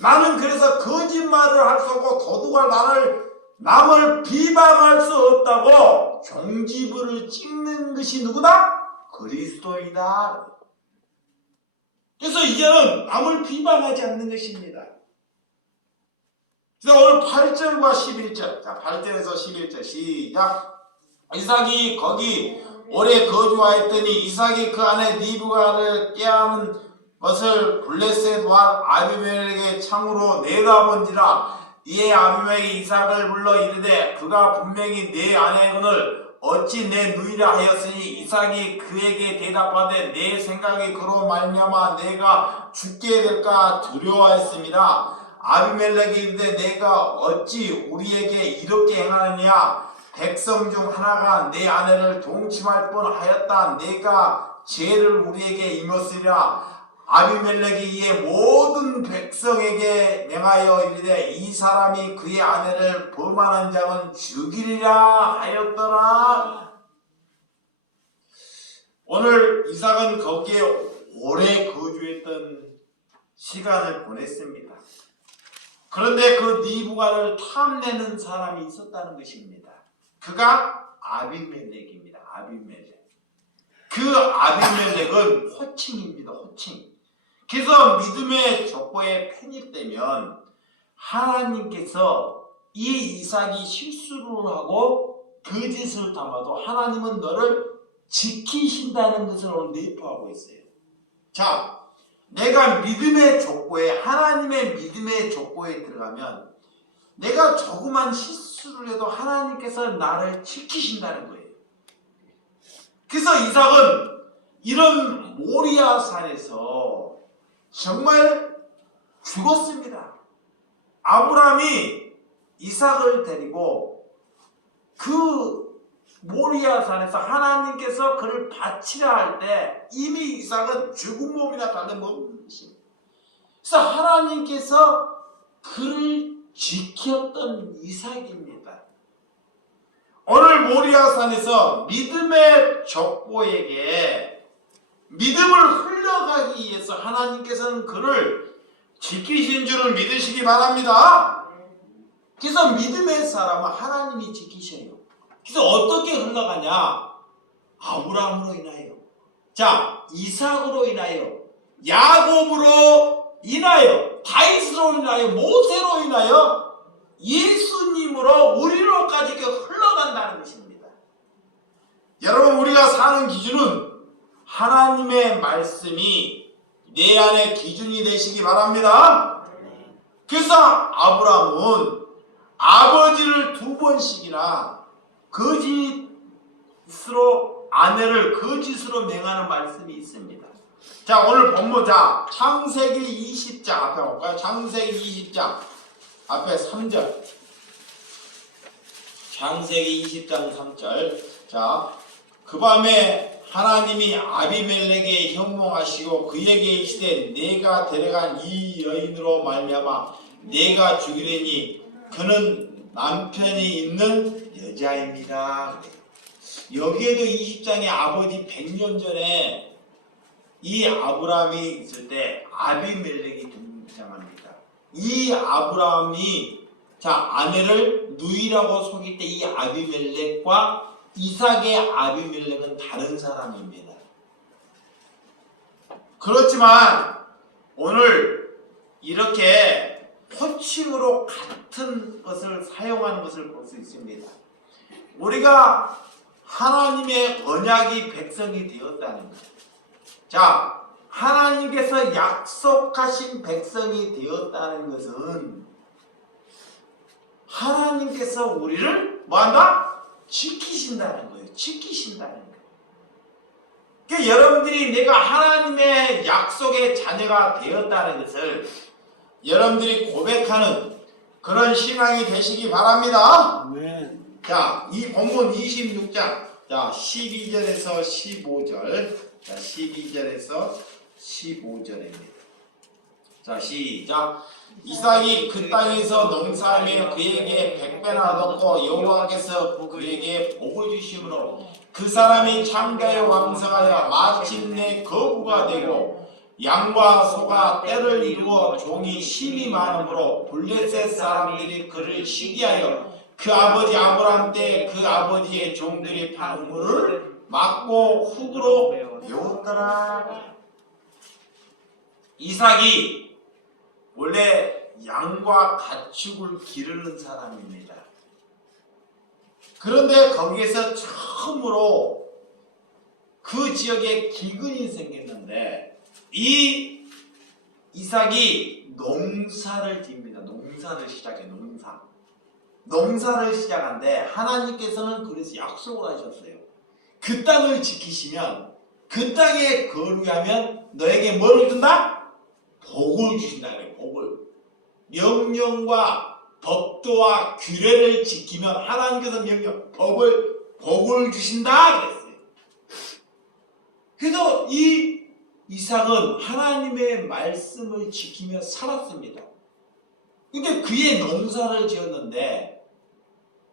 나는 그래서 거짓말을 할 수 없고 도둑을 남을 비방할 수 없다고 종지부를 찍는 것이 누구다? 그리스도이다. 그래서 이제는 남을 비방하지 않는 것입니다. 그래서 오늘 8절과 11절, 자 8절에서 11절 시작. 이삭이 거기 오래 거주하였더니 이삭이 그 안에 리브가를 깨하는 것을 블레셋과 아비멜렉의 창으로 내다본지라. 이에 아비멜렉이 이삭을 불러 이르되 그가 분명히 내 아내거늘 어찌 내 누이라 하였으니 이삭이 그에게 대답하되 내 생각이 그로 말미암아 내가 죽게 될까 두려워하였습니다. 아비멜렉이 이르되 내가 어찌 우리에게 이렇게 행하느냐. 백성 중 하나가 내 아내를 동침할 뻔하였다. 내가 죄를 우리에게 임었으리라. 아비멜렉이 이에 모든 백성에게 명하여 이르되 이 사람이 그의 아내를 범하는 자는 죽이리라 하였더라. 오늘 이삭은 거기에 오래 거주했던 시간을 보냈습니다. 그런데 그 니부가를 탐내는 사람이 있었다는 것입니다. 그가 아비멜렉입니다. 아비멜렉. 그 아비멜렉은 호칭입니다. 호칭. 그래서 믿음의 족보에 편입되면 하나님께서 이 이삭이 실수를 하고 거짓을 담아도 하나님은 너를 지키신다는 것을 오늘 내포하고 있어요. 자, 내가 믿음의 족보에, 하나님의 믿음의 족보에 들어가면 내가 조그만 실수를 해도 하나님께서 나를 지키신다는 거예요. 그래서 이삭은 이런 모리아 산에서 정말 죽었습니다. 아브라함이 이삭을 데리고 그 모리아 산에서 하나님께서 그를 바치라 할 때 이미 이삭은 죽은 몸이나 다른 몸이십니다. 그래서 하나님께서 그를 지켰던 이삭입니다. 오늘 모리아 산에서 믿음의 족보에게 믿음을 흘러가기 위해서 하나님께서는 그를 지키신 줄을 믿으시기 바랍니다. 그래서 믿음의 사람은 하나님이 지키셔요. 그래서 어떻게 흘러가냐? 아브라함으로 인하여, 자 이삭으로 인하여, 야곱으로 인하여, 다윗으로 인하여, 모세로 인하여, 예수님으로 우리로까지 흘러간다는 것입니다. 여러분, 우리가 사는 기준은 하나님의 말씀이 내 안에 기준이 되시기 바랍니다. 그래서 아브라함은 아버지를 2번씩이나 거짓으로, 아내를 거짓으로 맹하는 말씀이 있습니다. 자, 오늘 본문, 자 창세기 20장 앞에 볼까요? 창세기 20장 앞에 3절. 창세기 20장 3절. 자, 그 밤에 하나님이 아비멜렉에게 현몽하시고 그에게 이르시되 내가 데려간 이 여인으로 말미암아 내가 죽이려니 그는 남편이 있는 여자입니다. 여기에도 20장에 아버지 100년 전에 이 아브라함이 있을 때 아비멜렉이 등장합니다. 이 아브라함이 아내를 누이라고 속일 때 이 아비멜렉과 이삭의 아비멜렉은 다른 사람입니다. 그렇지만 오늘 이렇게 호칭으로 같은 것을 사용하는 것을 볼 수 있습니다. 우리가 하나님의 언약이 백성이 되었다는 것. 자, 하나님께서 약속하신 백성이 되었다는 것은 하나님께서 우리를 뭐한다? 지키신다는 거예요. 지키신다는 거예요. 그 여러분들이 내가 하나님의 약속의 자녀가 되었다는 것을 여러분들이 고백하는 그런 신앙이 되시기 바랍니다. 아멘. 자, 이 본문 26장, 자, 12절에서 15절, 자, 12절에서 15절입니다. 자, 시작. 이삭이 그 땅에서 농사하며 그에게 100배나 얻었고 여호와께서 그에게 복을 주심으로 그 사람이 창대하여 왕성하여 마침내 거부가 되고 양과 소가 때를 이루어 종이 심이 많으므로 블레셋 사람들이 그를 시기하여 그 아버지 아브라함 때 그 아버지의 종들이 판 우물을 막고 흙으로 메웠더라. 이삭이 원래 양과 가축을 기르는 사람입니다. 그런데 거기에서 처음으로 그 지역에 기근이 생겼는데 이 이삭이 농사를 짓습니다. 농사를 시작해. 농사를 시작한데 하나님께서는 그래서 약속을 하셨어요. 그 땅을 지키시면 그 땅에 거류하면 너에게 뭐를 준다? 복을 주신다. 복을. 명령과 법도와 규례를 지키면 하나님께서 복을 주신다 그랬어요. 그래서 이 이삭은 하나님의 말씀을 지키며 살았습니다. 근데 그의 농사를 지었는데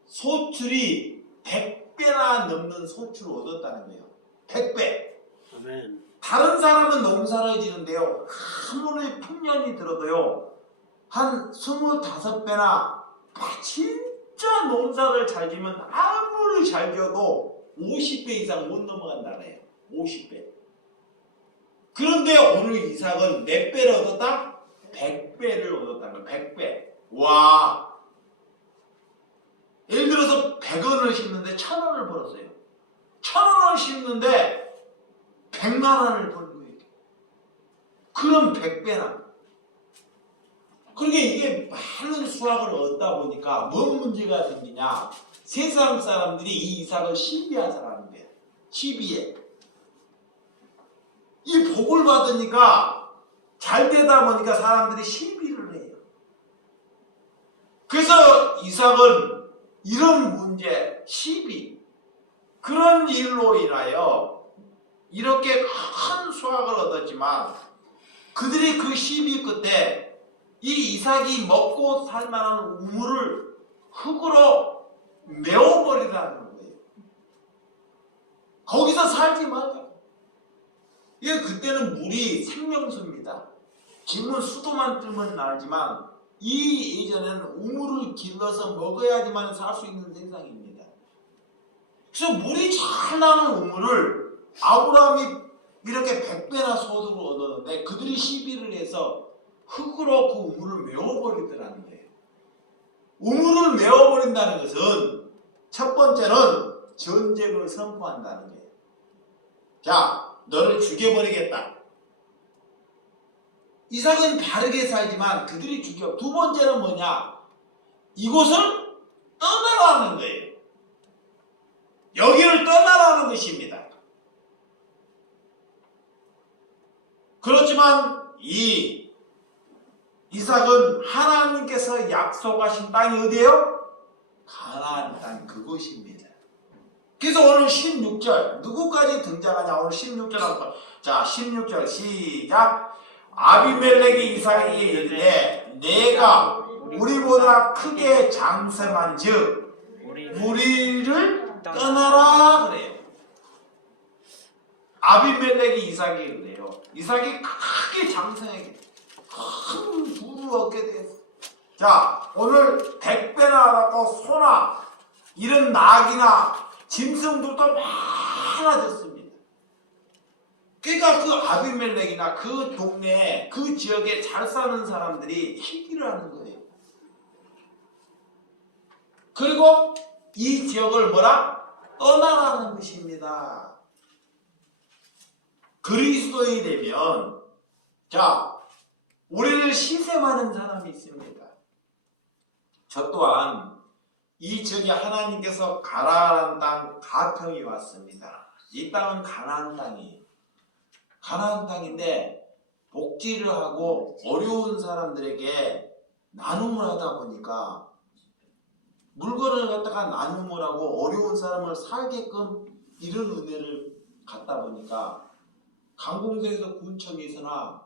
소출이 100배나 넘는 소출을 얻었다는 거예요. 100배. 아멘. 다른 사람은 농사를 지는데요, 아무리 풍년이 들어도요 한 25배나 진짜 농사를 잘 지면 아무리 잘 지어도 50배 이상 못 넘어간다는 거예요. 50배. 그런데 오늘 이삭은 몇 배를 얻었다? 100배를 얻었다는 거예요. 100배. 와. 예를 들어서 100원을 심는데 1000원을 벌었어요. 1000원을 심는데 100만 원을 버는 거예요. 그럼 100배나. 그러니까 이게 많은 수확을 얻다 보니까 뭔 문제가 생기냐? 세상 사람들이 이 이삭을 시비하자라는 거예요. 시비해. 이 복을 받으니까 잘 되다 보니까 사람들이 시비를 해요. 그래서 이삭은 이런 문제, 시비, 그런 일로 인하여 이렇게 큰 수확을 얻었지만 그들이 그 시비 끝에 이 이삭이 먹고 살 만한 우물을 흙으로 메워버리라는 거예요. 거기서 살지 말자. 이게 그때는 물이 생명수입니다. 지금은 수도만 뜨면 나지만 이 예전에는 우물을 길러서 먹어야지만 살 수 있는 세상입니다. 그래서 물이 잘 나는 우물을 아브라함이 이렇게 100배나 소득을 얻었는데 그들이 시비를 해서 흙으로 그 우물을 메워버리더라는 거예요. 우물을 메워버린다는 것은 첫 번째는 전쟁을 선포한다는 거예요. 자, 너를 죽여버리겠다. 이삭은 바르게 살지만 그들이 죽여. 두 번째는 뭐냐? 이곳을 떠나라는 거예요. 여기를 떠나라는 것입니다. 그렇지만 이 이삭은 하나님께서 약속하신 땅이 어디예요? 가나안 땅, 그곳입니다. 그래서 오늘 16절 누구까지 등장하냐? 오늘 16절 한번. 자, 16절 시작. 아비멜렉이 이삭에게 이르되 내가 우리보다 크게 장성한즉 우리를 떠나라 그래요. 아비멜렉이 이삭에게 그래요. 이삭이 크게 장성하게 큰 부를 얻게 됐어. 자, 오늘 100배나 받고 소나 이런 낙이나 짐승들도 많아졌습니다. 그러니까 그 아비멜렉이나 그 동네에 그 지역에 잘 사는 사람들이 희귀를 하는 거예요. 그리고 이 지역을 뭐라? 떠나라는 것입니다. 그리스도인이 되면 자, 우리를 시샘하는 사람이 있습니다. 저 또한 이 지역에 하나님께서 가나안 땅 가평이 왔습니다. 이 땅은 가나안 땅이에요. 가나안 땅인데 복지를 하고 어려운 사람들에게 나눔을 하다 보니까 물건을 갖다가 나눔을 하고 어려운 사람을 살게끔 이런 은혜를 갖다 보니까 강공서에서 군청에서나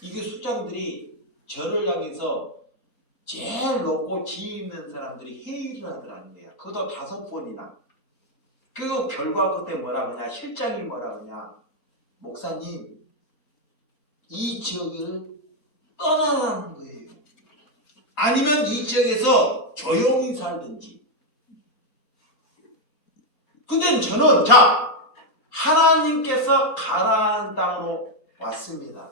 이게 수장들이 저를 향해서 제일 높고 지위 있는 사람들이 회의를 하더라는 거야. 그것도 5번이나. 그 결과 그때 뭐라 그러냐, 실장이 뭐라 그러냐, 목사님 이 지역을 떠나라는 거예요. 아니면 이 지역에서 조용히 살든지. 근데 저는 자, 하나님께서 가나안 땅으로 왔습니다.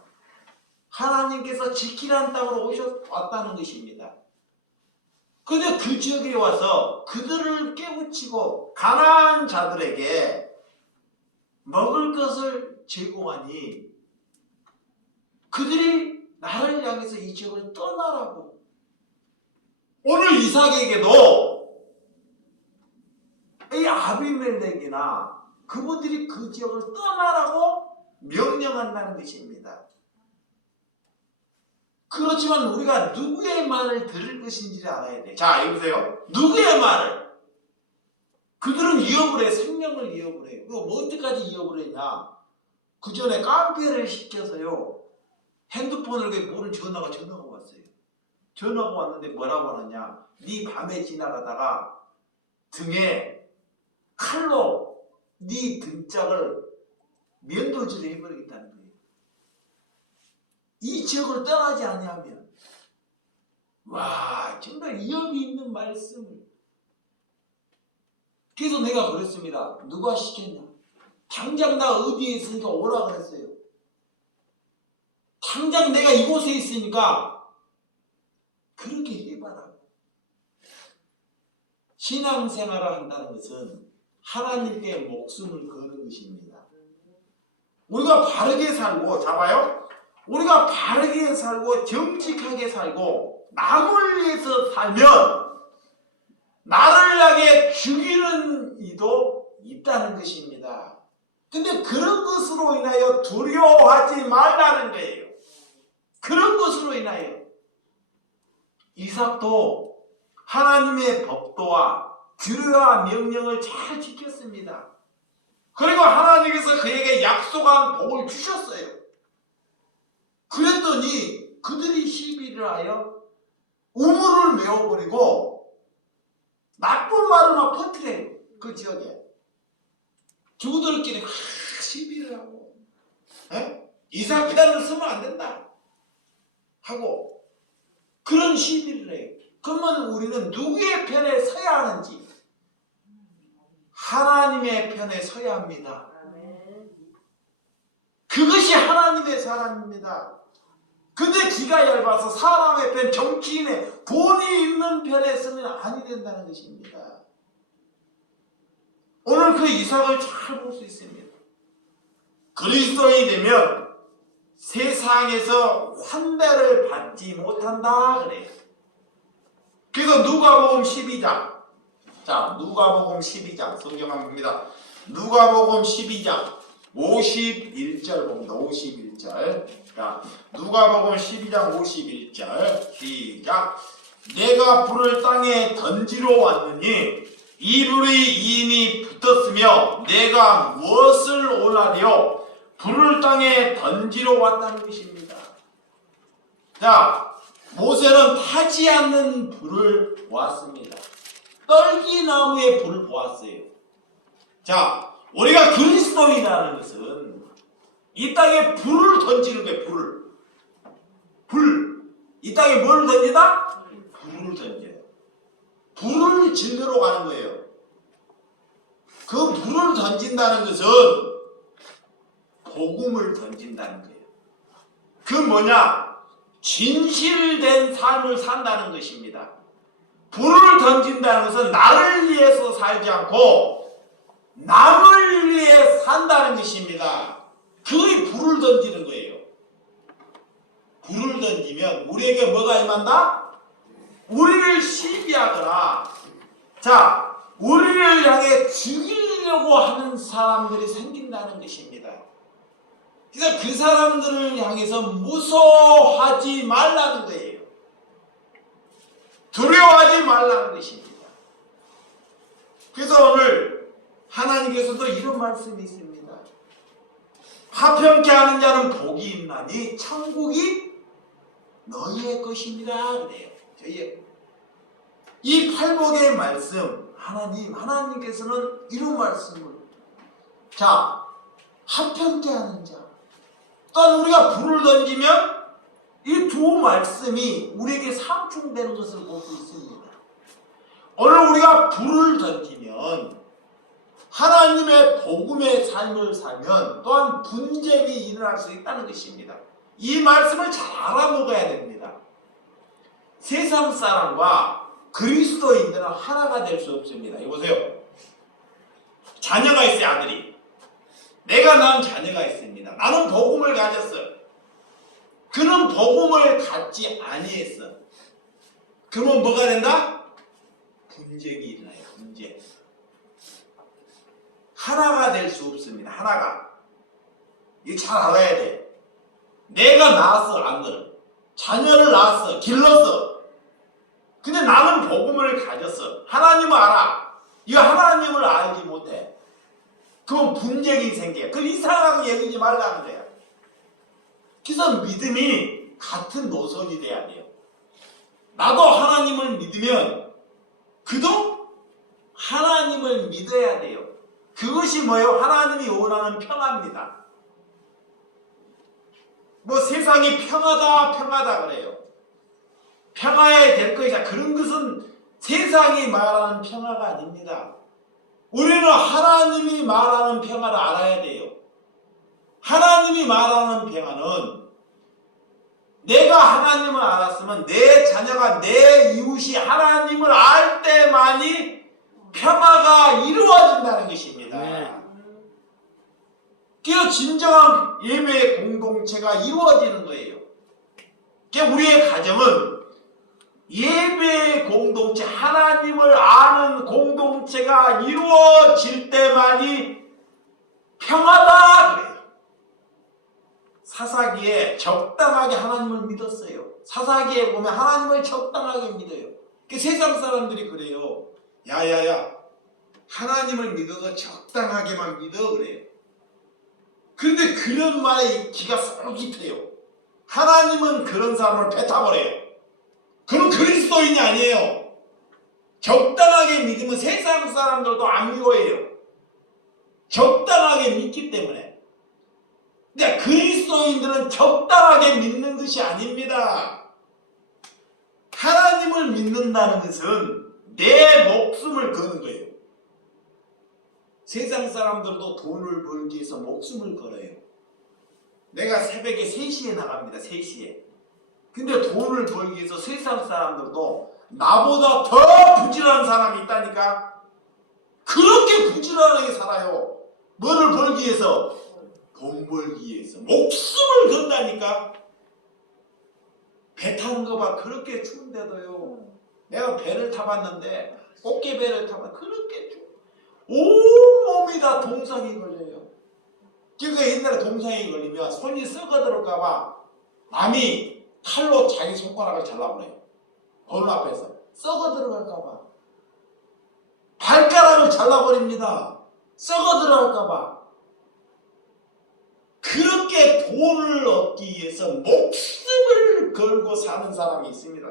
하나님께서 지키라는 땅으로 왔다는 것입니다. 근데 그 지역에 와서 그들을 깨우치고 가나안 자들에게 먹을 것을 제공하니 그들이 나를 향해서 이 지역을 떠나라고. 오늘 이삭에게도 이 아비멜렉이나 그분들이 그 지역을 떠나라고 명령한다는 것입니다. 그렇지만 우리가 누구의 말을 들을 것인지를 알아야 돼. 자, 여기 보세요. 누구의 말을? 그들은 위협을 해. 생명을 위협을 해요. 그거 뭐 어디까지 위협을 했냐? 그 전에 깡패를 시켜서요. 핸드폰을 모른 전화가 왔어요. 전화가 왔는데 뭐라고 하느냐? 네 밤에 지나가다가 등에 칼로 네 등짝을 면도질을 해버리겠다는 거예요. 이 지역을 떠나지 아니하면. 와, 정말 위협이 있는 말씀을. 그래서 내가 그랬습니다. 누가 시켰냐? 당장 나 어디에 있으니까 오라 그랬어요. 당장 내가 이곳에 있으니까 그렇게 해봐라. 신앙생활을 한다는 것은 하나님께 목숨을 거는 것입니다. 우리가 바르게 살고, 잡아요? 우리가 바르게 살고 정직하게 살고 남을 위해서 살면 나를 향해 죽이는 이도 있다는 것입니다. 근데 그런 것으로 인하여 두려워하지 말라는 거예요. 그런 것으로 인하여 이삭도 하나님의 법도와 규례와 명령을 잘 지켰습니다. 그리고 하나님께서 그에게 약속한 복을 주셨어요. 그랬더니 그들이 시비를 하여 우물을 메워버리고 나쁜 말을 막 퍼뜨려요. 그 지역에 주들끼리 시비를 하고, 이삭 편을 쓰면 안 된다 하고 그런 시비를 해요. 그러면 우리는 누구의 편에 서야 하는지 하나님의 편에 서야 합니다. 그것이 하나님의 사람입니다. 근데 기가 얇아서 사람의 편, 정치인의 돈이 있는 편에 서면 아니 된다는 것입니다. 오늘 그 이삭을 잘 볼 수 있습니다. 그리스도인이 되면 세상에서 환대를 받지 못한다 그래요. 그래서 누가복음 12장, 자, 누가복음 12장 성경 한번 봅니다. 누가복음 12장 51절 봅니다. 51절. 자, 누가복음 12장 51절 시작. 내가 불을 땅에 던지러 왔느니 이 불이 이미 붙었으며 내가 무엇을 원하리요? 불을 땅에 던지러 왔다는 것입니다. 자, 모세는 타지 않는 불을 보았습니다. 떨기나무의 불을 보았어요. 자, 우리가 그리스도인이라는 것은 이 땅에 불을 던지는 거예요. 불. 이 땅에 뭘 던지다? 불을 던져요. 불을 질러러 가는 거예요. 그 불을 던진다는 것은 복음을 던진다는 거예요. 그 뭐냐? 진실된 삶을 산다는 것입니다. 불을 던진다는 것은 나를 위해서 살지 않고 남을 위해 산다는 것입니다. 그게 불을 던지는 거예요. 불을 던지면 우리에게 뭐가 임한다? 우리를 시비하거나, 자, 우리를 향해 죽이려고 하는 사람들이 생긴다는 것입니다. 그래서 그 사람들을 향해서 무서워하지 말라는 거예요. 두려워하지 말라는 것입니다. 그래서 오늘 하나님께서도 이런 말씀이 있습니다. 화평케 하는 자는 복이 있나니 천국이 너희의 것입니다. 그래요. 이 팔복의 말씀, 하나님께서는 이런 말씀을, 자, 화평케 하는 자, 또한 우리가 불을 던지면 이 두 말씀이 우리에게 상충되는 것을 볼 수 있습니다. 오늘 우리가 불을 던지면 하나님의 복음의 삶을 살면 또한 분쟁이 일어날 수 있다는 것입니다. 이 말씀을 잘 알아먹어야 됩니다. 세상 사람과 그리스도인들은 하나가 될 수 없습니다. 여보세요. 자녀가 있어요. 아들이. 내가 낳은 자녀가 있습니다. 나는 복음을 가졌어. 그는 복음을 갖지 아니했어. 그러면 뭐가 된다? 분쟁이 일어나요. 분쟁. 하나가 될 수 없습니다. 하나가. 이거 잘 알아야 돼. 내가 낳았어. 아들을. 자녀를 낳았어. 길렀어. 근데 나는 복음을 가졌어. 하나님을 알아. 이거 하나님을 알지 못해. 그건 분쟁이 생겨요. 그걸 이상하게 여기지 말라는 거야. 그래서 믿음이 같은 노선이 돼야 돼요. 나도 하나님을 믿으면 그도 하나님을 믿어야 돼요. 그것이 뭐예요? 하나님이 원하는 평화입니다. 뭐 세상이 평화다 그래요. 평화에 될 것이다. 그런 것은 세상이 말하는 평화가 아닙니다. 우리는 하나님이 말하는 평화를 알아야 돼요. 하나님이 말하는 평화는 내가 하나님을 알았으면 내 자녀가 내 이웃이 하나님을 알 때만이 평화가 이루어진다는 것입니다. 그래서 진정한 예배의 공동체가 이루어지는 거예요. 그러니까 우리의 가정은 예배의 공동체, 하나님을 아는 공동체가 이루어질 때만이 평화다 그래요. 사사기에 적당하게 하나님을 믿었어요. 사사기에 보면 하나님을 적당하게 믿어요. 세상 사람들이 그래요. 야야야, 하나님을 믿어서 적당하게만 믿어 그래요. 그런데 그런 말에 기가 쏠깃해요. 하나님은 그런 사람을 뱉어버려요. 그는 그리스도인이 아니에요. 적당하게 믿으면 세상 사람들도 안 미워해요. 적당하게 믿기 때문에. 근데 그리스도인들은 적당하게 믿는 것이 아닙니다. 하나님을 믿는다는 것은 내 목숨을 거는 거예요. 세상 사람들도 돈을 벌기 위해서 목숨을 걸어요. 내가 새벽에 3시에 나갑니다. 3시에. 근데 돈을 벌기 위해서 세상 사람들도 나보다 더 부지런한 사람이 있다니까. 그렇게 부지런하게 살아요. 뭐를 벌기 위해서? 돈 벌기 위해서 목숨을 건다니까. 배 타는 거 봐. 그렇게 추운데도요. 내가 배를 타봤는데, 꽃게배를 타봤는데 그렇게 추워. 온몸이 다 동상이 걸려요. 그러니까 옛날에 동상이 걸리면 손이 썩어들을까봐 남이 칼로 자기 손가락을 잘라버려요. 보는 앞에서 썩어들어갈까봐. 발가락을 잘라버립니다. 썩어들어갈까봐. 그렇게 돈을 얻기 위해서 목숨을 걸고 사는 사람이 있습니다.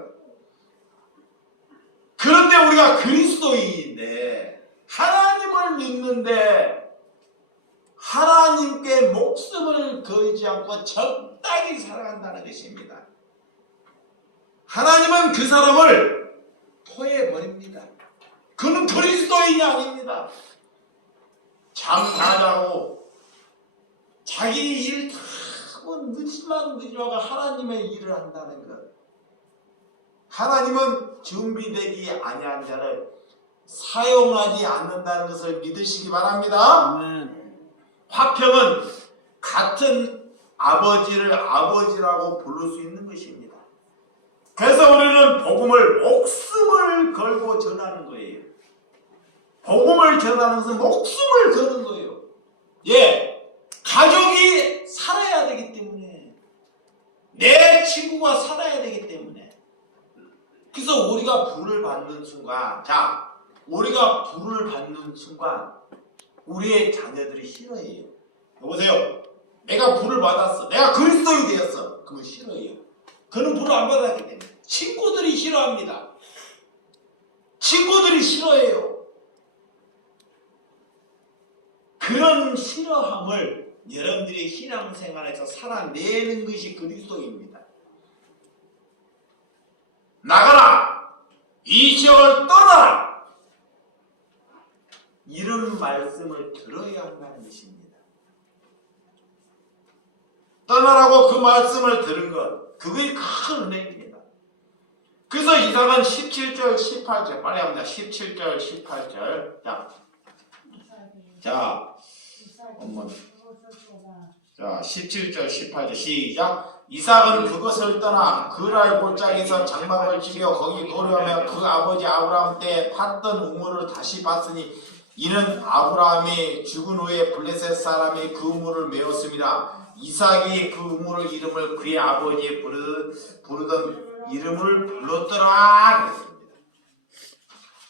그런데 우리가 그리스도인인데 하나님을 믿는데 하나님께 목숨을 걸지 않고 적당히 살아간다는 것입니다. 하나님은 그 사람을 토해버립니다. 그는 그리스도인이 아닙니다. 잠 다 자고 자기 일 다 하고 늦지마가 하나님의 일을 한다는 것. 하나님은 준비되기 아니한 자를 사용하지 않는다는 것을 믿으시기 바랍니다. 화평은 같은 아버지를 아버지라고 부를 수 있는 것입니다. 그래서 우리는 복음을 목숨을 걸고 전하는 거예요. 복음을 전하는 것은 목숨을 거는 거예요. 예, 가족이 살아야 친구가 살아야 되기 때문에. 그래서 우리가 불을 받는 순간, 자, 우리가 불을 받는 순간 우리의 자녀들이 싫어해요. 여보세요. 내가 불을 받았어. 내가 그리스도인이 되었어. 그건 싫어해요. 그는 불을 안 받았기 때문에. 친구들이 싫어합니다. 친구들이 싫어해요. 그런 싫어함을 여러분들이 신앙생활에서 살아내는 것이 그리스도입니다. 나가라! 이 지역을 떠나라! 이런 말씀을 들어야 한다는 것입니다. 떠나라고 그 말씀을 들은 것, 그게 큰 은혜입니다. 그래서 이삭은 17절, 18절, 빨리 합니다. 17절, 18절. 자, 어머니. 자, 17절, 18절 시작. 이삭은 그것을 떠나 그랄 골짜기에서 장막을 지며 거기 거류하며 그 아버지 아브라함 때 팠던 우물을 다시 봤으니 이는 아브라함이 죽은 후에 블레셋 사람이 그 우물을 메웠습니다. 이삭이 그 우물을 이름을 그의 아버지 부르던 이름을 불렀더라.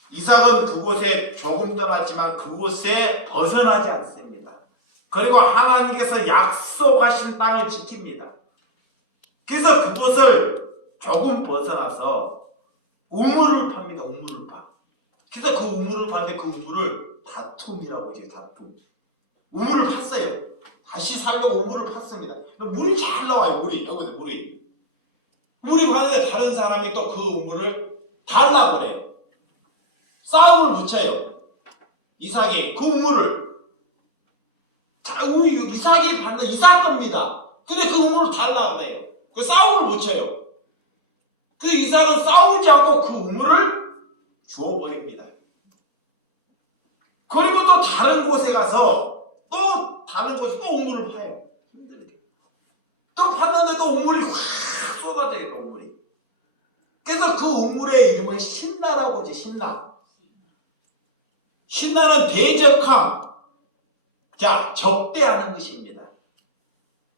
이삭은 그곳에 조금 떠났지만 그곳에 벗어나지 않습니다. 그리고 하나님께서 약속하신 땅을 지킵니다. 그래서 그곳을 조금 벗어나서 우물을 팝니다. 우물을 파. 그래서 그 우물을 파는데 그 우물을 다툼이라고 해요. 다툼. 우물을 팠어요. 다시 살려고 우물을 팠습니다. 물이 잘 나와요. 물이. 여기서 물이. 물이 파는데 다른 사람이 또 그 우물을 달라고 그래요. 싸움을 붙여요. 이삭이 그 우물을. 자, 이삭이 받는 이삭 겁니다. 근데 그 우물을 달라고 그래요. 그 싸움을 붙여요. 그 이삭은 싸우지 않고 그 우물을 주워버립니다. 그리고 또 다른 곳에 가서 또 다른 곳에 또 우물을 파요. 힘들게. 또 팠는데 또 우물이 확 쏟아져요. 또 우물이. 그래서 그 우물의 이름을 신나라고 하지. 신나. 신나는 대적함. 자, 적대하는 것입니다.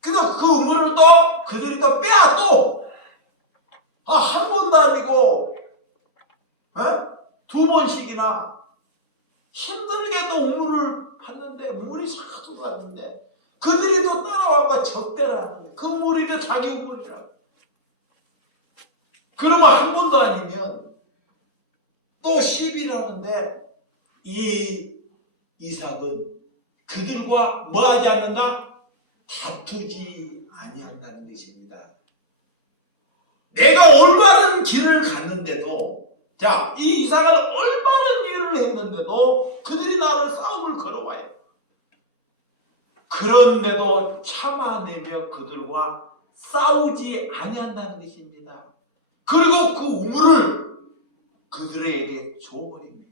그래서 그 우물을 또 그들이 또 빼야 또 한 번도 아니고 두 번씩이나 힘들게 또 우물을 팠는데 물이 싹 쏟아졌는데 그들이 또 따라와서 적대를 하는데 그 물이 또 자기 우물이라. 그러면 한 번도 아니면 또 시비를 하는데 이 이삭은 그들과 뭐하지 않는다? 다투지 아니한다는 것입니다. 내가 올바른 길을 갔는데도, 자, 이 이삭은 올바른 일을 했는데도 그들이 나를 싸움을 걸어와요. 그런데도 참아내며 그들과 싸우지 아니한다는 것입니다. 그리고 그 우물을 그들에게 줘버립니다.